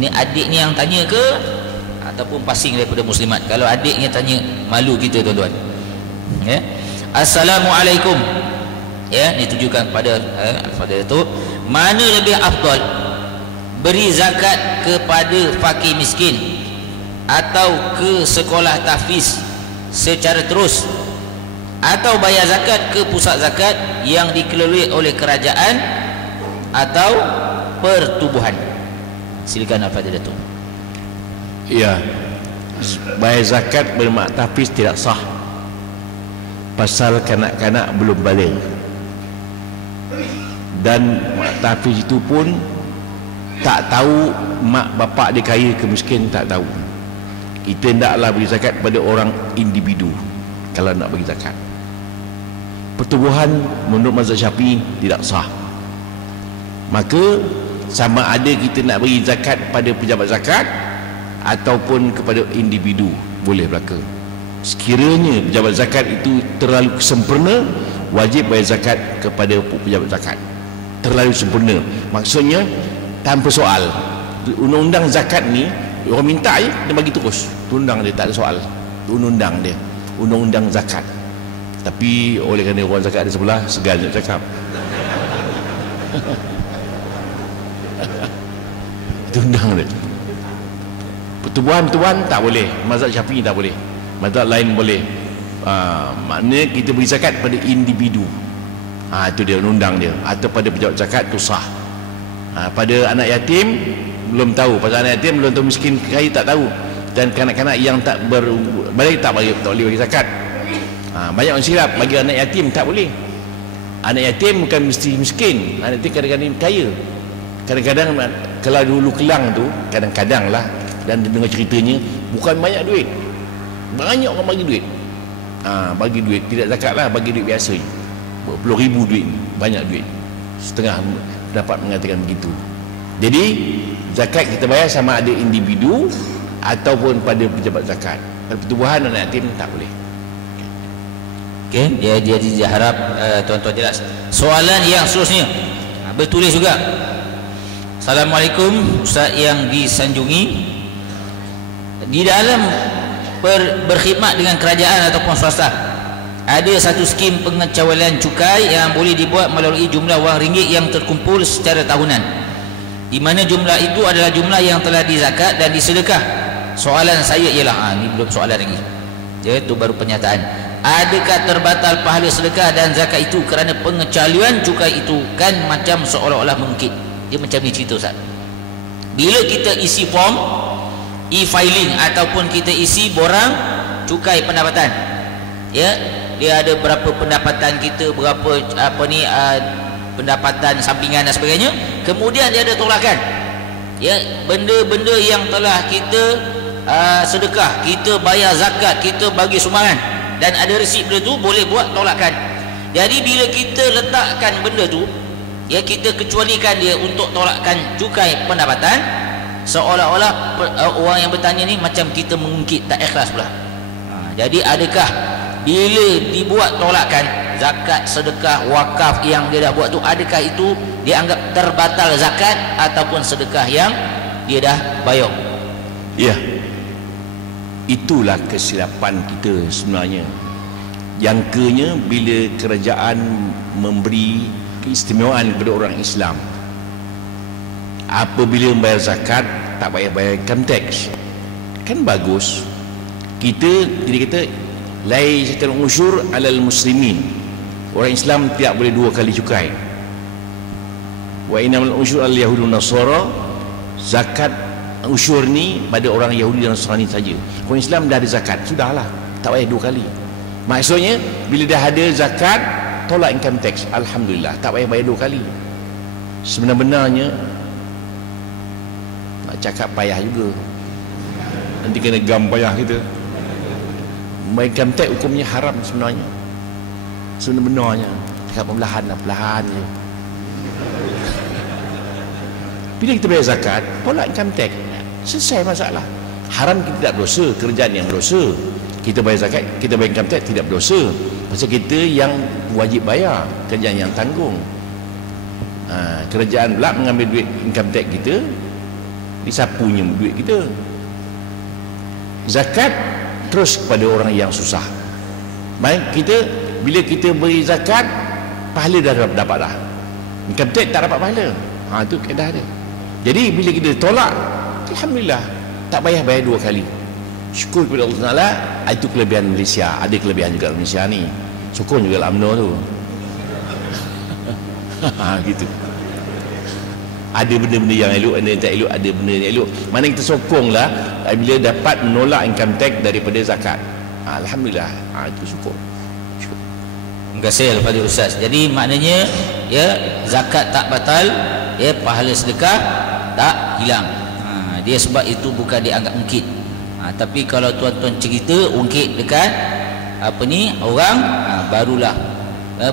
Ini adik ni yang tanya ke ataupun pasing daripada muslimat? Kalau adiknya tanya, malu kita tuan-tuan. Ya. Assalamualaikum. Ya, ditujukan kepada Al-Fadhil Datuk. Mana lebih afdal, beri zakat kepada fakir miskin atau ke sekolah tahfiz secara terus, atau bayar zakat ke pusat zakat yang dikelola oleh kerajaan atau pertubuhan? Silakan Al-Fadhil Datuk. Ya, bayar zakat bermak tahfiz tidak sah, pasal kanak-kanak belum balik, dan mak tahfiz itu pun tak tahu mak bapak dia kaya ke miskin, tak tahu. Kita hendaklah bagi zakat kepada orang individu kalau nak bagi zakat. Pertubuhan menurut mazhab Syafi'i tidak sah. Maka sama ada kita nak bagi zakat pada pejabat zakat ataupun kepada individu, boleh belaka. Sekiranya pejabat zakat itu terlalu sempurna, wajib bayar zakat kepada pejabat zakat. Terlalu sempurna, maksudnya tanpa soal. Undang-undang zakat ni orang minta dia bagi terus, undang dia, tak ada soal. Undang dia, undang-undang zakat. Tapi oleh kerana orang zakat di sebelah, segan nak cakap. Itu undang dia. Pertubuhan tak boleh, mazhab Syafi'i tak boleh, mazhab lain boleh. Maknanya kita beri zakat pada individu, itu dia undang dia, atau pada pejabat zakat tu sah. Pada anak yatim belum tahu, pasal anak yatim belum tahu, miskin kaya tak tahu, dan kanak-kanak yang tak berbalik tak boleh bagi zakat. Banyak orang silap, bagi anak yatim tak boleh. Anak yatim bukan mesti miskin, anak yatim kadang-kadang kaya. Kadang-kadang kalau dulu Kelang tu, kadang-kadang lah, dan dengar ceritanya bukan banyak duit, banyak orang bagi duit. Bagi duit tidak zakat lah, bagi duit biasa, berpuluh ribu duit, banyak duit. Setengah dapat mengatakan begitu. Jadi zakat kita bayar sama ada individu ataupun pada pejabat zakat. Pertubuhan anak yatim tak boleh. Okey, dia harap tuan-tuan jelas. Soalan yang seterusnya bertulis juga. Assalamualaikum Ustaz yang disanjungi. Di dalam berkhidmat dengan kerajaan ataupun swasta, ada satu skim pengecualian cukai yang boleh dibuat melalui jumlah wang ringgit yang terkumpul secara tahunan, di mana jumlah itu adalah jumlah yang telah dizakat dan disedekah. Soalan saya ialah, ini belum soalan lagi, itu baru pernyataan. Adakah terbatal pahala sedekah dan zakat itu kerana pengecualian cukai itu kan macam seolah-olah mengungkit? Dia macam ni cerita Ustaz. Bila kita isi form e-filing ataupun kita isi borang cukai pendapatan, ya, dia ada berapa pendapatan kita, berapa pendapatan sampingan dan sebagainya, kemudian dia ada tolakan, ya, benda-benda yang telah kita sedekah, kita bayar zakat, kita bagi sumbangan, dan ada resip benda tu, boleh buat tolakan. Jadi bila kita letakkan benda tu, ya, kita kecualikan dia untuk tolakan cukai pendapatan, seolah-olah orang yang bertanya ni macam kita mengungkit, tak ikhlas pula. Jadi adakah bila dibuat tolakan zakat, sedekah, wakaf yang dia dah buat tu, adakah itu dianggap terbatal zakat ataupun sedekah yang dia dah bayar. Ya, itulah kesilapan kita sebenarnya. Jangkanya bila kerajaan memberi keistimewaan kepada orang Islam, apabila membayar zakat tak payah bayar income tax, kan bagus. Kita kata laisatul usyur alal muslimin, orang Islam tidak boleh dua kali cukai. Wa innamal usyur al yahud wan nasara, zakat usyur ni pada orang Yahudi dan Nasrani saja. Orang Islam dah ada zakat, sudahlah, tak payah dua kali. Maksudnya bila dah ada zakat, tolak income tax, alhamdulillah, tak payah bayar dua kali. Sebenarnya nak cakap payah juga, nanti kena gam payah kita. Bayar income tax hukumnya haram sebenarnya. Sebenarnya cakap perlahan lah, perlahan je. Bila kita bayar zakat, tolak income tax, selesai masalah. Haram kita tak berdosa, kerajaan yang berdosa. Kita bayar zakat, kita bayar income tax tidak berdosa. Pasal kita yang wajib bayar, kerajaan yang tanggung. Kerajaan pula mengambil duit income tax kita, disapunya duit kita. Zakat terus kepada orang yang susah. Baik, kita bila kita beri zakat, pahala dah dapat dah. Income tax tak dapat pahala. Itu kaedah dia. Jadi bila kita tolak, alhamdulillah, tak payah bayar dua kali. Syukur kepada Allah Taala. Itu kelebihan Malaysia. Ada kelebihan juga Malaysia ni. Syukur juga UMNO tu. Gitu. Ada benda-benda yang elok, ada yang tak elok, ada benda yang elok. Mana kita sokonglah bila dapat menolak income tax daripada zakat. Alhamdulillah. Itu syukur. Terima kasih Al-Fadhil Ustaz. Jadi maknanya ya, zakat tak batal, ya, pahala sedekah tak hilang. Dia sebab itu bukan dianggap ungkit. Tapi kalau tuan-tuan cerita ungkit dekat orang, barulah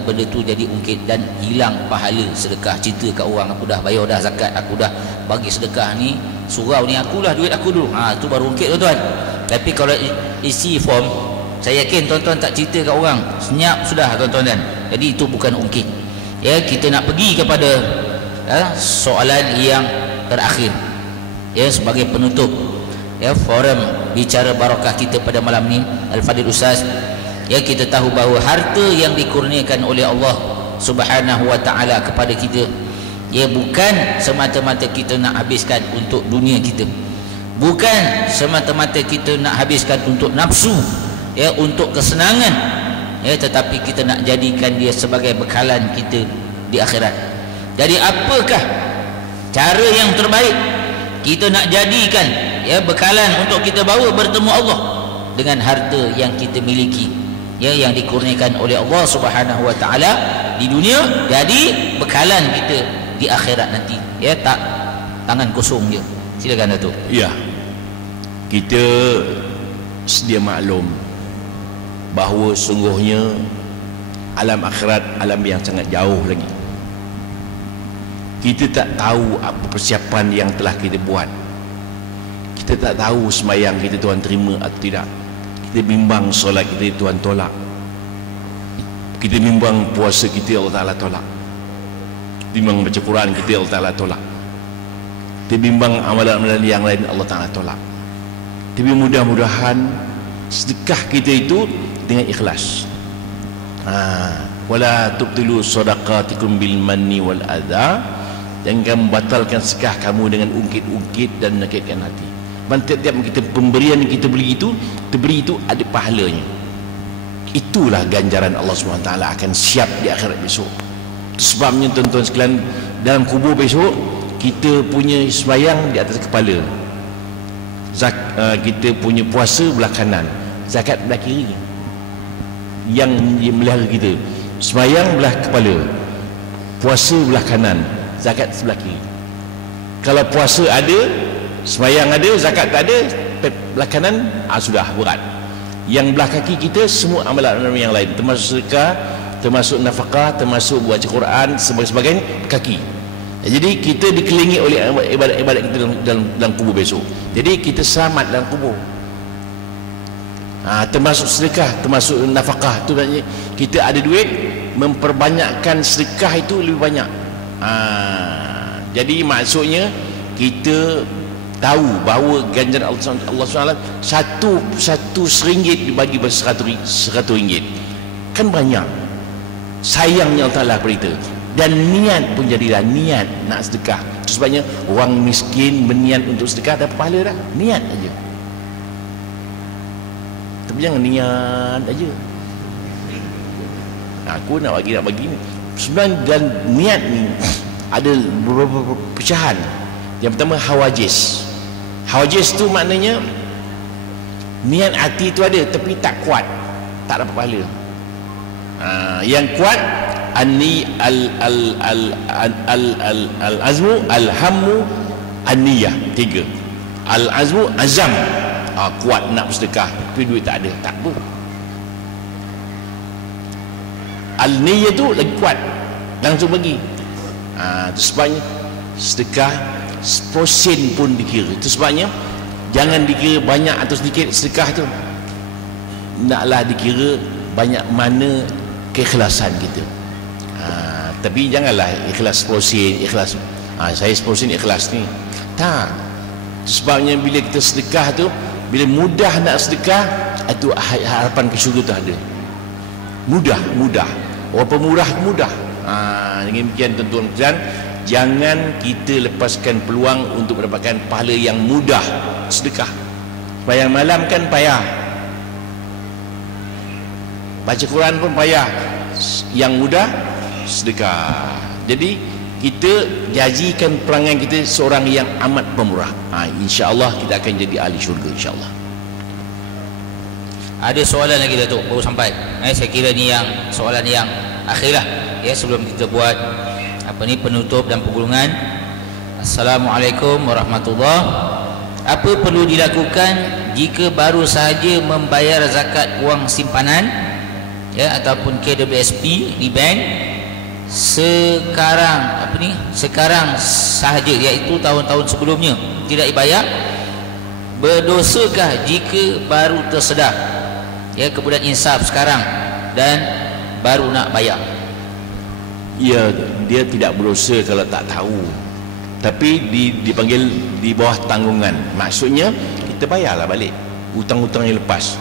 benda tu jadi ungkit dan hilang pahala sedekah. Cerita kat orang, aku dah bayar dah zakat, aku dah bagi sedekah ni, surau ni akulah, duit aku dulu. Tu baru ungkit tuan-tuan. Tapi kalau isi form, saya yakin tuan-tuan tak cerita kat orang, senyap sudah tuan-tuan kan. Jadi itu bukan ungkit. Ya, kita nak pergi kepada soalan yang terakhir, ya, sebagai penutup, ya, forum bicara barakah kita pada malam ni. Al-Fadhil Ustaz, ya, kita tahu bahawa harta yang dikurniakan oleh Allah Subhanahu wa taala kepada kita, ya, bukan semata-mata kita nak habiskan untuk dunia kita, bukan semata-mata kita nak habiskan untuk nafsu, ya, untuk kesenangan, ya, tetapi kita nak jadikan dia sebagai bekalan kita di akhirat. Jadi apakah cara yang terbaik kita nak jadikan, ya, bekalan untuk kita bawa bertemu Allah dengan harta yang kita miliki, ya, yang dikurniakan oleh Allah Subhanahu wa taala di dunia, jadi bekalan kita di akhirat nanti, ya, tak tangan kosong je. Silakan Datuk. Ya, kita sedia maklum bahawa sungguhnya alam akhirat alam yang sangat jauh lagi. Kita tak tahu apa persiapan yang telah kita buat. Kita tak tahu sembahyang kita Tuhan terima atau tidak. Kita bimbang solat kita Tuhan tolak. Kita bimbang puasa kita Allah Ta'ala tolak. Kita bimbang baca Quran kita Allah Ta'ala tolak. Kita bimbang amalan-amalan yang lain Allah Ta'ala tolak. Tapi mudah-mudahan sedekah kita itu dengan ikhlas. Wala tubtilu sadaqatikum bil manni wal adha. Jangan membatalkan sedekah kamu dengan ungkit-ungkit dan menyakitkan hati. Tiap-tiap kita pemberian yang kita beri itu ada pahalanya. Itulah ganjaran Allah SWT akan siap di akhirat besok. Sebabnya tuan-tuan sekalian, dalam kubur besok kita punya sembahyang di atas kepala, kita punya puasa belah kanan, zakat belah kiri. Yang melihara kita, sembahyang belah kepala, puasa belah kanan, zakat sebelah kiri. Kalau puasa ada, sembahyang ada, zakat tak ada, belah kanan, sudah berat. Yang belah kaki kita semua amalan-amalan yang lain, termasuk sedekah, termasuk nafkah, termasuk baca Quran, sebagainya, kaki. Jadi kita dikelilingi oleh ibadat-ibadat kita dalam kubur besok. Jadi kita selamat dalam kubur. Termasuk sedekah, termasuk nafkah. Itu maknanya kita ada duit, memperbanyakkan sedekah itu lebih banyak. Jadi maksudnya kita tahu bahawa ganjaran Allah SWT satu RM1 dibagi RM100, kan banyak. Sayangnya Allah Ta'ala berita, dan niat pun jadilah niat nak sedekah. Itu sebabnya orang miskin berniat untuk sedekah dapat pahala dah, niat aja. Tapi jangan niat aja, aku nak bagi ni. Sebenarnya dan niat ni ada beberapa pecahan. Yang pertama hawajis. Hawajis tu maknanya niat hati tu ada tapi tak kuat, tak dapat pahala. Yang kuat al-azmu, al-hammu, an-niyah. 3. Al-azmu, azam, kuat nak bersedekah tapi duit tak ada, tak apa. Al-niyah tu lagi kuat, langsung bagi. Itu sebabnya sedekah 1% pun dikira. Itu sebabnya jangan dikira banyak atau sedikit sedekah tu, naklah dikira banyak mana keikhlasan kita. Tapi janganlah ikhlas 1%, ikhlas saya 1% ikhlas ni, tak. Sebabnya bila kita sedekah tu, bila mudah nak sedekah, itu harapan ke syurga tu ada. Mudah orang pemurah mudah. Dengan demikian tuan-tuan, jangan kita lepaskan peluang untuk mendapatkan pahala yang mudah sedekah. Sembahyang malam kan payah, baca Quran pun payah, yang mudah sedekah. Jadi kita janjikan perangai kita seorang yang amat pemurah. InsyaAllah kita akan jadi ahli syurga, insyaAllah. Ada soalan lagi Datuk, baru sampai. Saya kira ni yang soalan yang akhir lah, ya, sebelum kita buat penutup dan penggulungan. Assalamualaikum warahmatullahi. Apa perlu dilakukan jika baru sahaja membayar zakat wang simpanan, ya, ataupun KWSP di bank sekarang sahaja, iaitu tahun-tahun sebelumnya tidak dibayar? Berdosakah jika baru tersedar, ya, kemudian insaf sekarang dan baru nak bayar? Ya, dia tidak berdosa kalau tak tahu, tapi dipanggil di bawah tanggungan. Maksudnya kita bayarlah balik hutang-hutang yang lepas.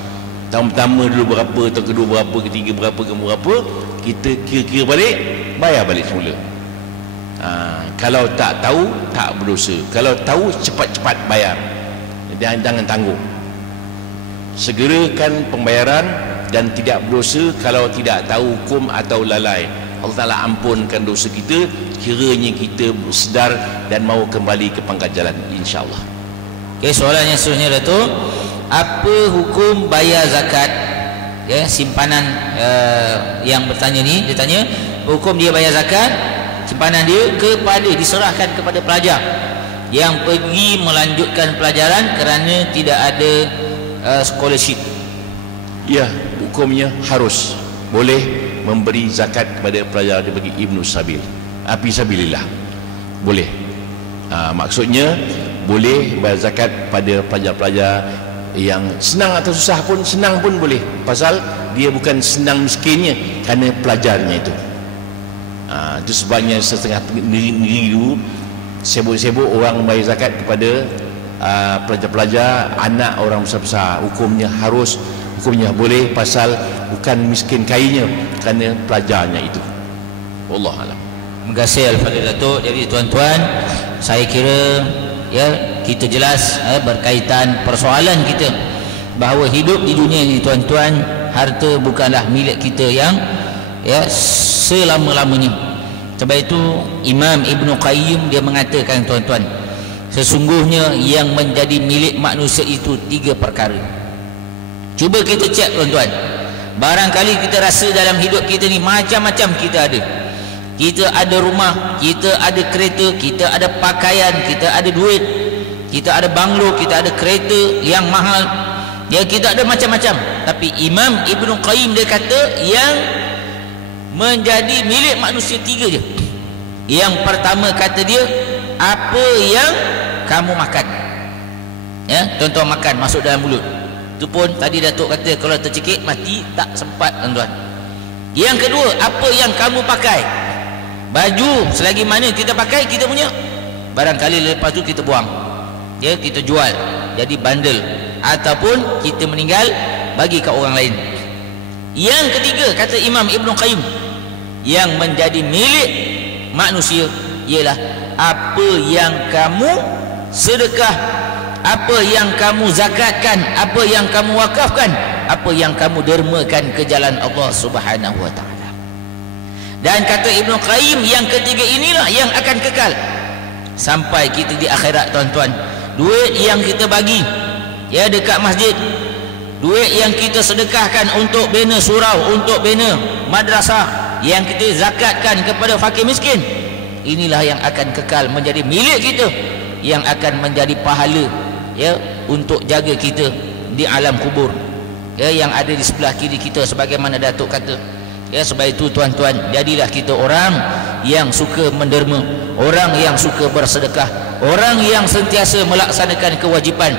Tahun pertama dulu berapa, tahun kedua berapa, ketiga berapa, keempat berapa, kita kira-kira balik, bayar balik semula. Kalau tak tahu, tak berdosa. Kalau tahu, cepat-cepat bayar, jangan tangguh. Segerakan pembayaran dan tidak berdosa kalau tidak tahu hukum atau lalai. Allah Ta'ala ampunkan dosa kita kiranya kita sedar dan mahu kembali ke pangkat jalan, insyaAllah. Okay, soalan yang seterusnya Datuk, apa hukum bayar zakat, ya, simpanan? Yang bertanya ni, dia tanya hukum dia bayar zakat simpanan dia diserahkan kepada pelajar yang pergi melanjutkan pelajaran kerana tidak ada scholarship. Ya, hukumnya harus boleh memberi zakat kepada pelajar dia bagi Ibnu Sabil, Abi Sabilillah, boleh. Maksudnya boleh bayar zakat pada pelajar-pelajar yang senang atau susah pun, senang pun boleh, pasal dia bukan senang miskinnya, kerana pelajarnya itu. Itu sebabnya setengah negeri dulu sibuk-sibuk orang bayar zakat kepada pelajar-pelajar anak orang besar-besar. Hukumnya harus, hukumnya boleh, pasal bukan miskin kainnya, kerana pelajarnya itu. Wallahualam. Terima kasih Al-Fadhil Datuk. Jadi tuan-tuan, saya kira, ya, kita jelas berkaitan persoalan kita bahawa hidup di dunia ini tuan-tuan, harta bukanlah milik kita yang, ya, selama-lamanya. Sebab itu Imam Ibn Qayyim dia mengatakan tuan-tuan, sesungguhnya yang menjadi milik manusia itu 3 perkara. Cuba kita cek tuan-tuan, barangkali kita rasa dalam hidup kita ni macam-macam kita ada. Kita ada rumah, kita ada kereta, kita ada pakaian, kita ada duit, kita ada banglo, kita ada kereta yang mahal, ya, kita ada macam-macam. Tapi Imam Ibn Qayyim dia kata yang menjadi milik manusia 3 je. Yang pertama kata dia, apa yang kamu makan, ya, tuan-tuan, makan masuk dalam mulut. Itu pun tadi Datuk kata kalau tercekik mati, tak sempat tuan-tuan. Yang kedua, apa yang kamu pakai, baju selagi mana kita pakai kita punya, barangkali lepas tu kita buang, ya, kita jual jadi bundle, ataupun kita meninggal bagi ke orang lain. Yang ketiga, kata Imam Ibn Qayyim, yang menjadi milik manusia ialah apa yang kamu sedekah, apa yang kamu zakatkan, apa yang kamu wakafkan, apa yang kamu dermakan ke jalan Allah Subhanahu wa taala. Dan kata Ibn Qayyim, yang ketiga inilah yang akan kekal sampai kita di akhirat, tuan-tuan. Duit yang kita bagi, ya, dekat masjid, duit yang kita sedekahkan untuk bina surau, untuk bina madrasah, yang kita zakatkan kepada fakir miskin, inilah yang akan kekal menjadi milik kita, yang akan menjadi pahala, ya, untuk jaga kita di alam kubur, ya, yang ada di sebelah kiri kita, sebagaimana Datuk kata. Ya, sebab itu tuan-tuan, jadilah kita orang yang suka menderma, orang yang suka bersedekah, orang yang sentiasa melaksanakan kewajipan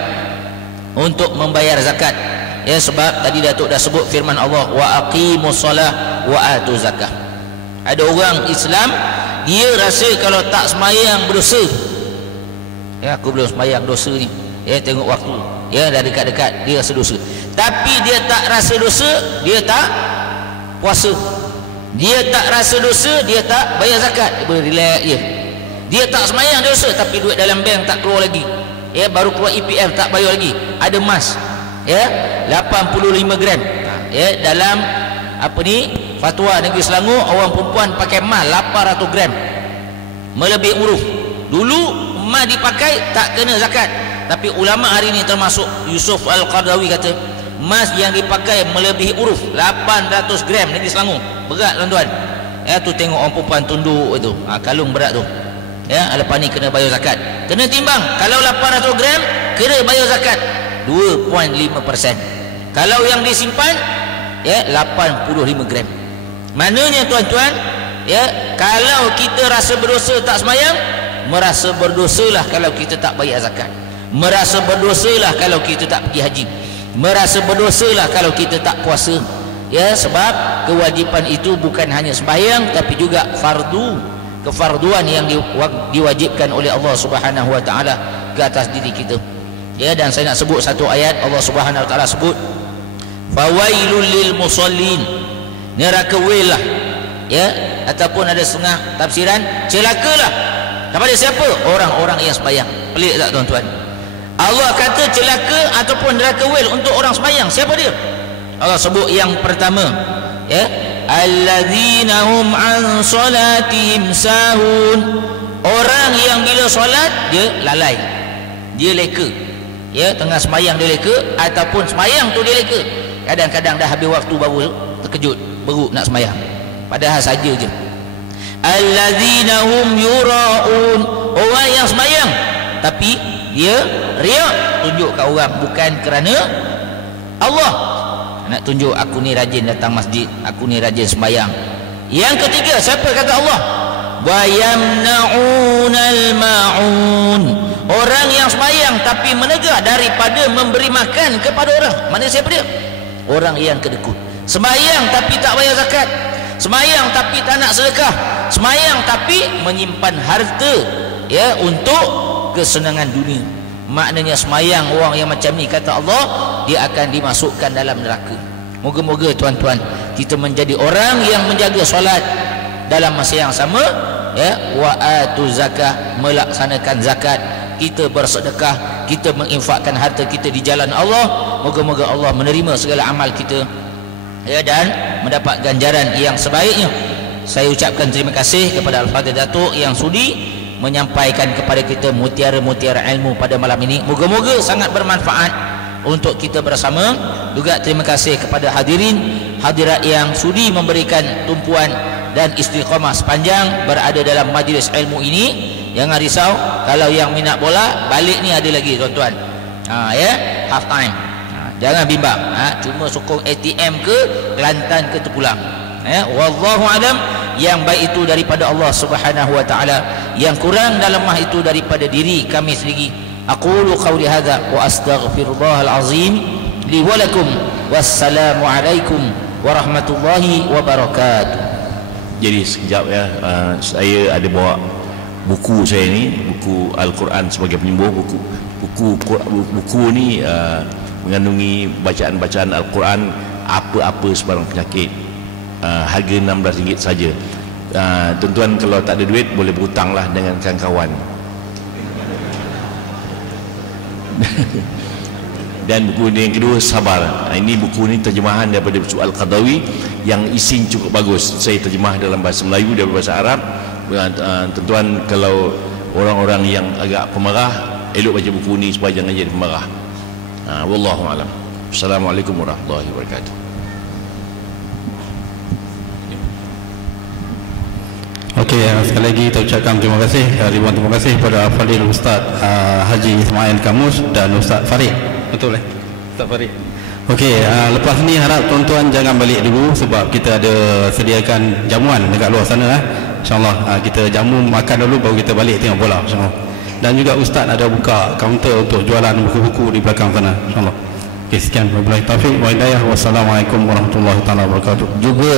untuk membayar zakat. Ya, sebab tadi Datuk dah sebut firman Allah, wa aqimus solah wa atu zakah. Ada orang Islam, dia rasa kalau tak sembahyang berdosa. Ya, aku belum sembahyang, dosa ni. Ya, tengok waktu, ya, dah dekat-dekat, dia rasa dosa. Tapi dia tak rasa dosa, dia tak puasa. Dia tak rasa dosa, dia tak bayar zakat, dia boleh relax je. Dia tak sembahyang dosa, tapi duit dalam bank tak keluar lagi. Ya, baru keluar EPF tak bayar lagi. Ada emas, ya, 85 gram. Ya, dalam apa ni, fatwa negeri Selangor, orang perempuan pakai emas 800 gram, melebihi uruf. Dulu emas dipakai tak kena zakat, tapi ulama hari ini termasuk Yusuf Al-Qardawi kata emas yang dipakai melebihi uruf 800 gram negeri Selangor. Berat, tuan-tuan. Ya, tu tengok orang perempuan tunduk itu, kalung berat tu. Ya, lepas ni kena bayar zakat, kena timbang. Kalau 800 gram kena bayar zakat 2.5%. Kalau yang disimpan, ya, 85 gram. Maknanya tuan-tuan, ya, kalau kita rasa berdosa tak sembahyang, merasa berdosalah kalau kita tak bayar zakat, merasa berdosalah kalau kita tak pergi haji, merasa berdosalah kalau kita tak puasa. Ya, sebab kewajipan itu bukan hanya sembahyang, tapi juga fardu, kefarduan yang diwajibkan oleh Allah Subhanahu wa taala ke atas diri kita. Ya, dan saya nak sebut satu ayat Allah Subhanahu wa taala sebut, fawailul lil musallin, neraka wail lah, ya, ataupun ada setengah tafsiran celakalah kepada siapa? Orang-orang yang sembahyang. Pelik tak, tuan-tuan? Allah kata celaka ataupun neraka wail untuk orang sembahyang. Siapa dia? Allah sebut yang pertama, ya, alladzina hum an salatihim sahun, orang yang bila solat dia lalai, dia leka. Ya, tengah sembahyang dia leka, ataupun sembahyang tu dia leka. Kadang-kadang dah habis waktu baru terkejut, baru nak sembahyang, padahal saja je. Alladzina hum yuraun, orang yang sembahyang tapi dia riak, tunjuk kat orang, bukan kerana Allah. Nak tunjuk aku ni rajin datang masjid, aku ni rajin sembahyang. Yang ketiga, siapa kata Allah? Wa yamna'unal ma'un, orang yang sembahyang tapi menegah daripada memberi makan kepada orang. Mana siapa dia? Orang yang kedekut. Sembahyang tapi tak bayar zakat, sembahyang tapi tak nak sedekah, sembahyang tapi menyimpan harta, ya, untuk kesenangan dunia. Maknanya sembahyang orang yang macam ni, kata Allah, dia akan dimasukkan dalam neraka. Moga-moga tuan-tuan kita menjadi orang yang menjaga solat dalam masa yang sama, ya, wa atu zakah, melaksanakan zakat, kita bersedekah, kita menginfakkan harta kita di jalan Allah. Moga-moga Allah menerima segala amal kita, ya, dan mendapat ganjaran yang sebaiknya. Saya ucapkan terima kasih kepada Al-Fadhil Datuk yang sudi menyampaikan kepada kita mutiara-mutiara ilmu pada malam ini. Moga-moga sangat bermanfaat untuk kita bersama. Juga terima kasih kepada hadirin hadirat yang sudi memberikan tumpuan dan istiqamah sepanjang berada dalam majlis ilmu ini. Jangan risau, kalau yang minat bola balik ni ada lagi, tuan-tuan. Ya, half time. Jangan bimbang, cuma sokong ATM ke Kelantan ke terpulang. Ya, wallahu alam. Yang baik itu daripada Allah Subhanahu wa taala, yang kurang dalam mah itu daripada diri kami sendiri. Aqulu qawli hadza wa astaghfirullahal azim li wa lakum. Wassalamu alaikum warahmatullahi wabarakatuh. Jadi sekejap, ya, saya ada bawa buku saya ni, buku Al-Quran sebagai penyembuh, buku buku ni mengandungi bacaan-bacaan Al-Quran, apa-apa sebarang penyakit. Harga RM16 saja. Tuan-tuan kalau tak ada duit boleh berhutanglah dengan kawan-kawan. Dan buku ni yang kedua, Sabar. Ini buku ni terjemahan daripada buku Al-Qadawi yang isi cukup bagus. Saya terjemah dalam bahasa Melayu dan bahasa Arab. Tuan-tuan kalau orang-orang yang agak pemarah, elok baca buku ni supaya jangan jadi pemarah. Wallahu a'lam. Assalamualaikum warahmatullahi wabarakatuh. Okey, sekali lagi kita ucapkan terima kasih, ribuan terima kasih kepada Fadil Ustaz Haji Ismail Kamus dan Ustaz Farid. Betul Ustaz Farid? Okey, lepas ni harap tuan-tuan jangan balik dulu sebab kita ada sediakan jamuan dekat luar sana. InsyaAllah kita jamu makan dulu baru kita balik tengok bola, insyaAllah. Dan juga Ustaz ada buka kaunter untuk jualan buku-buku di belakang sana, insyaAllah. Okey, sekian. Wabillahi taufiq wa hidayah. Wassalamualaikum warahmatullahi wabarakatuh. Juga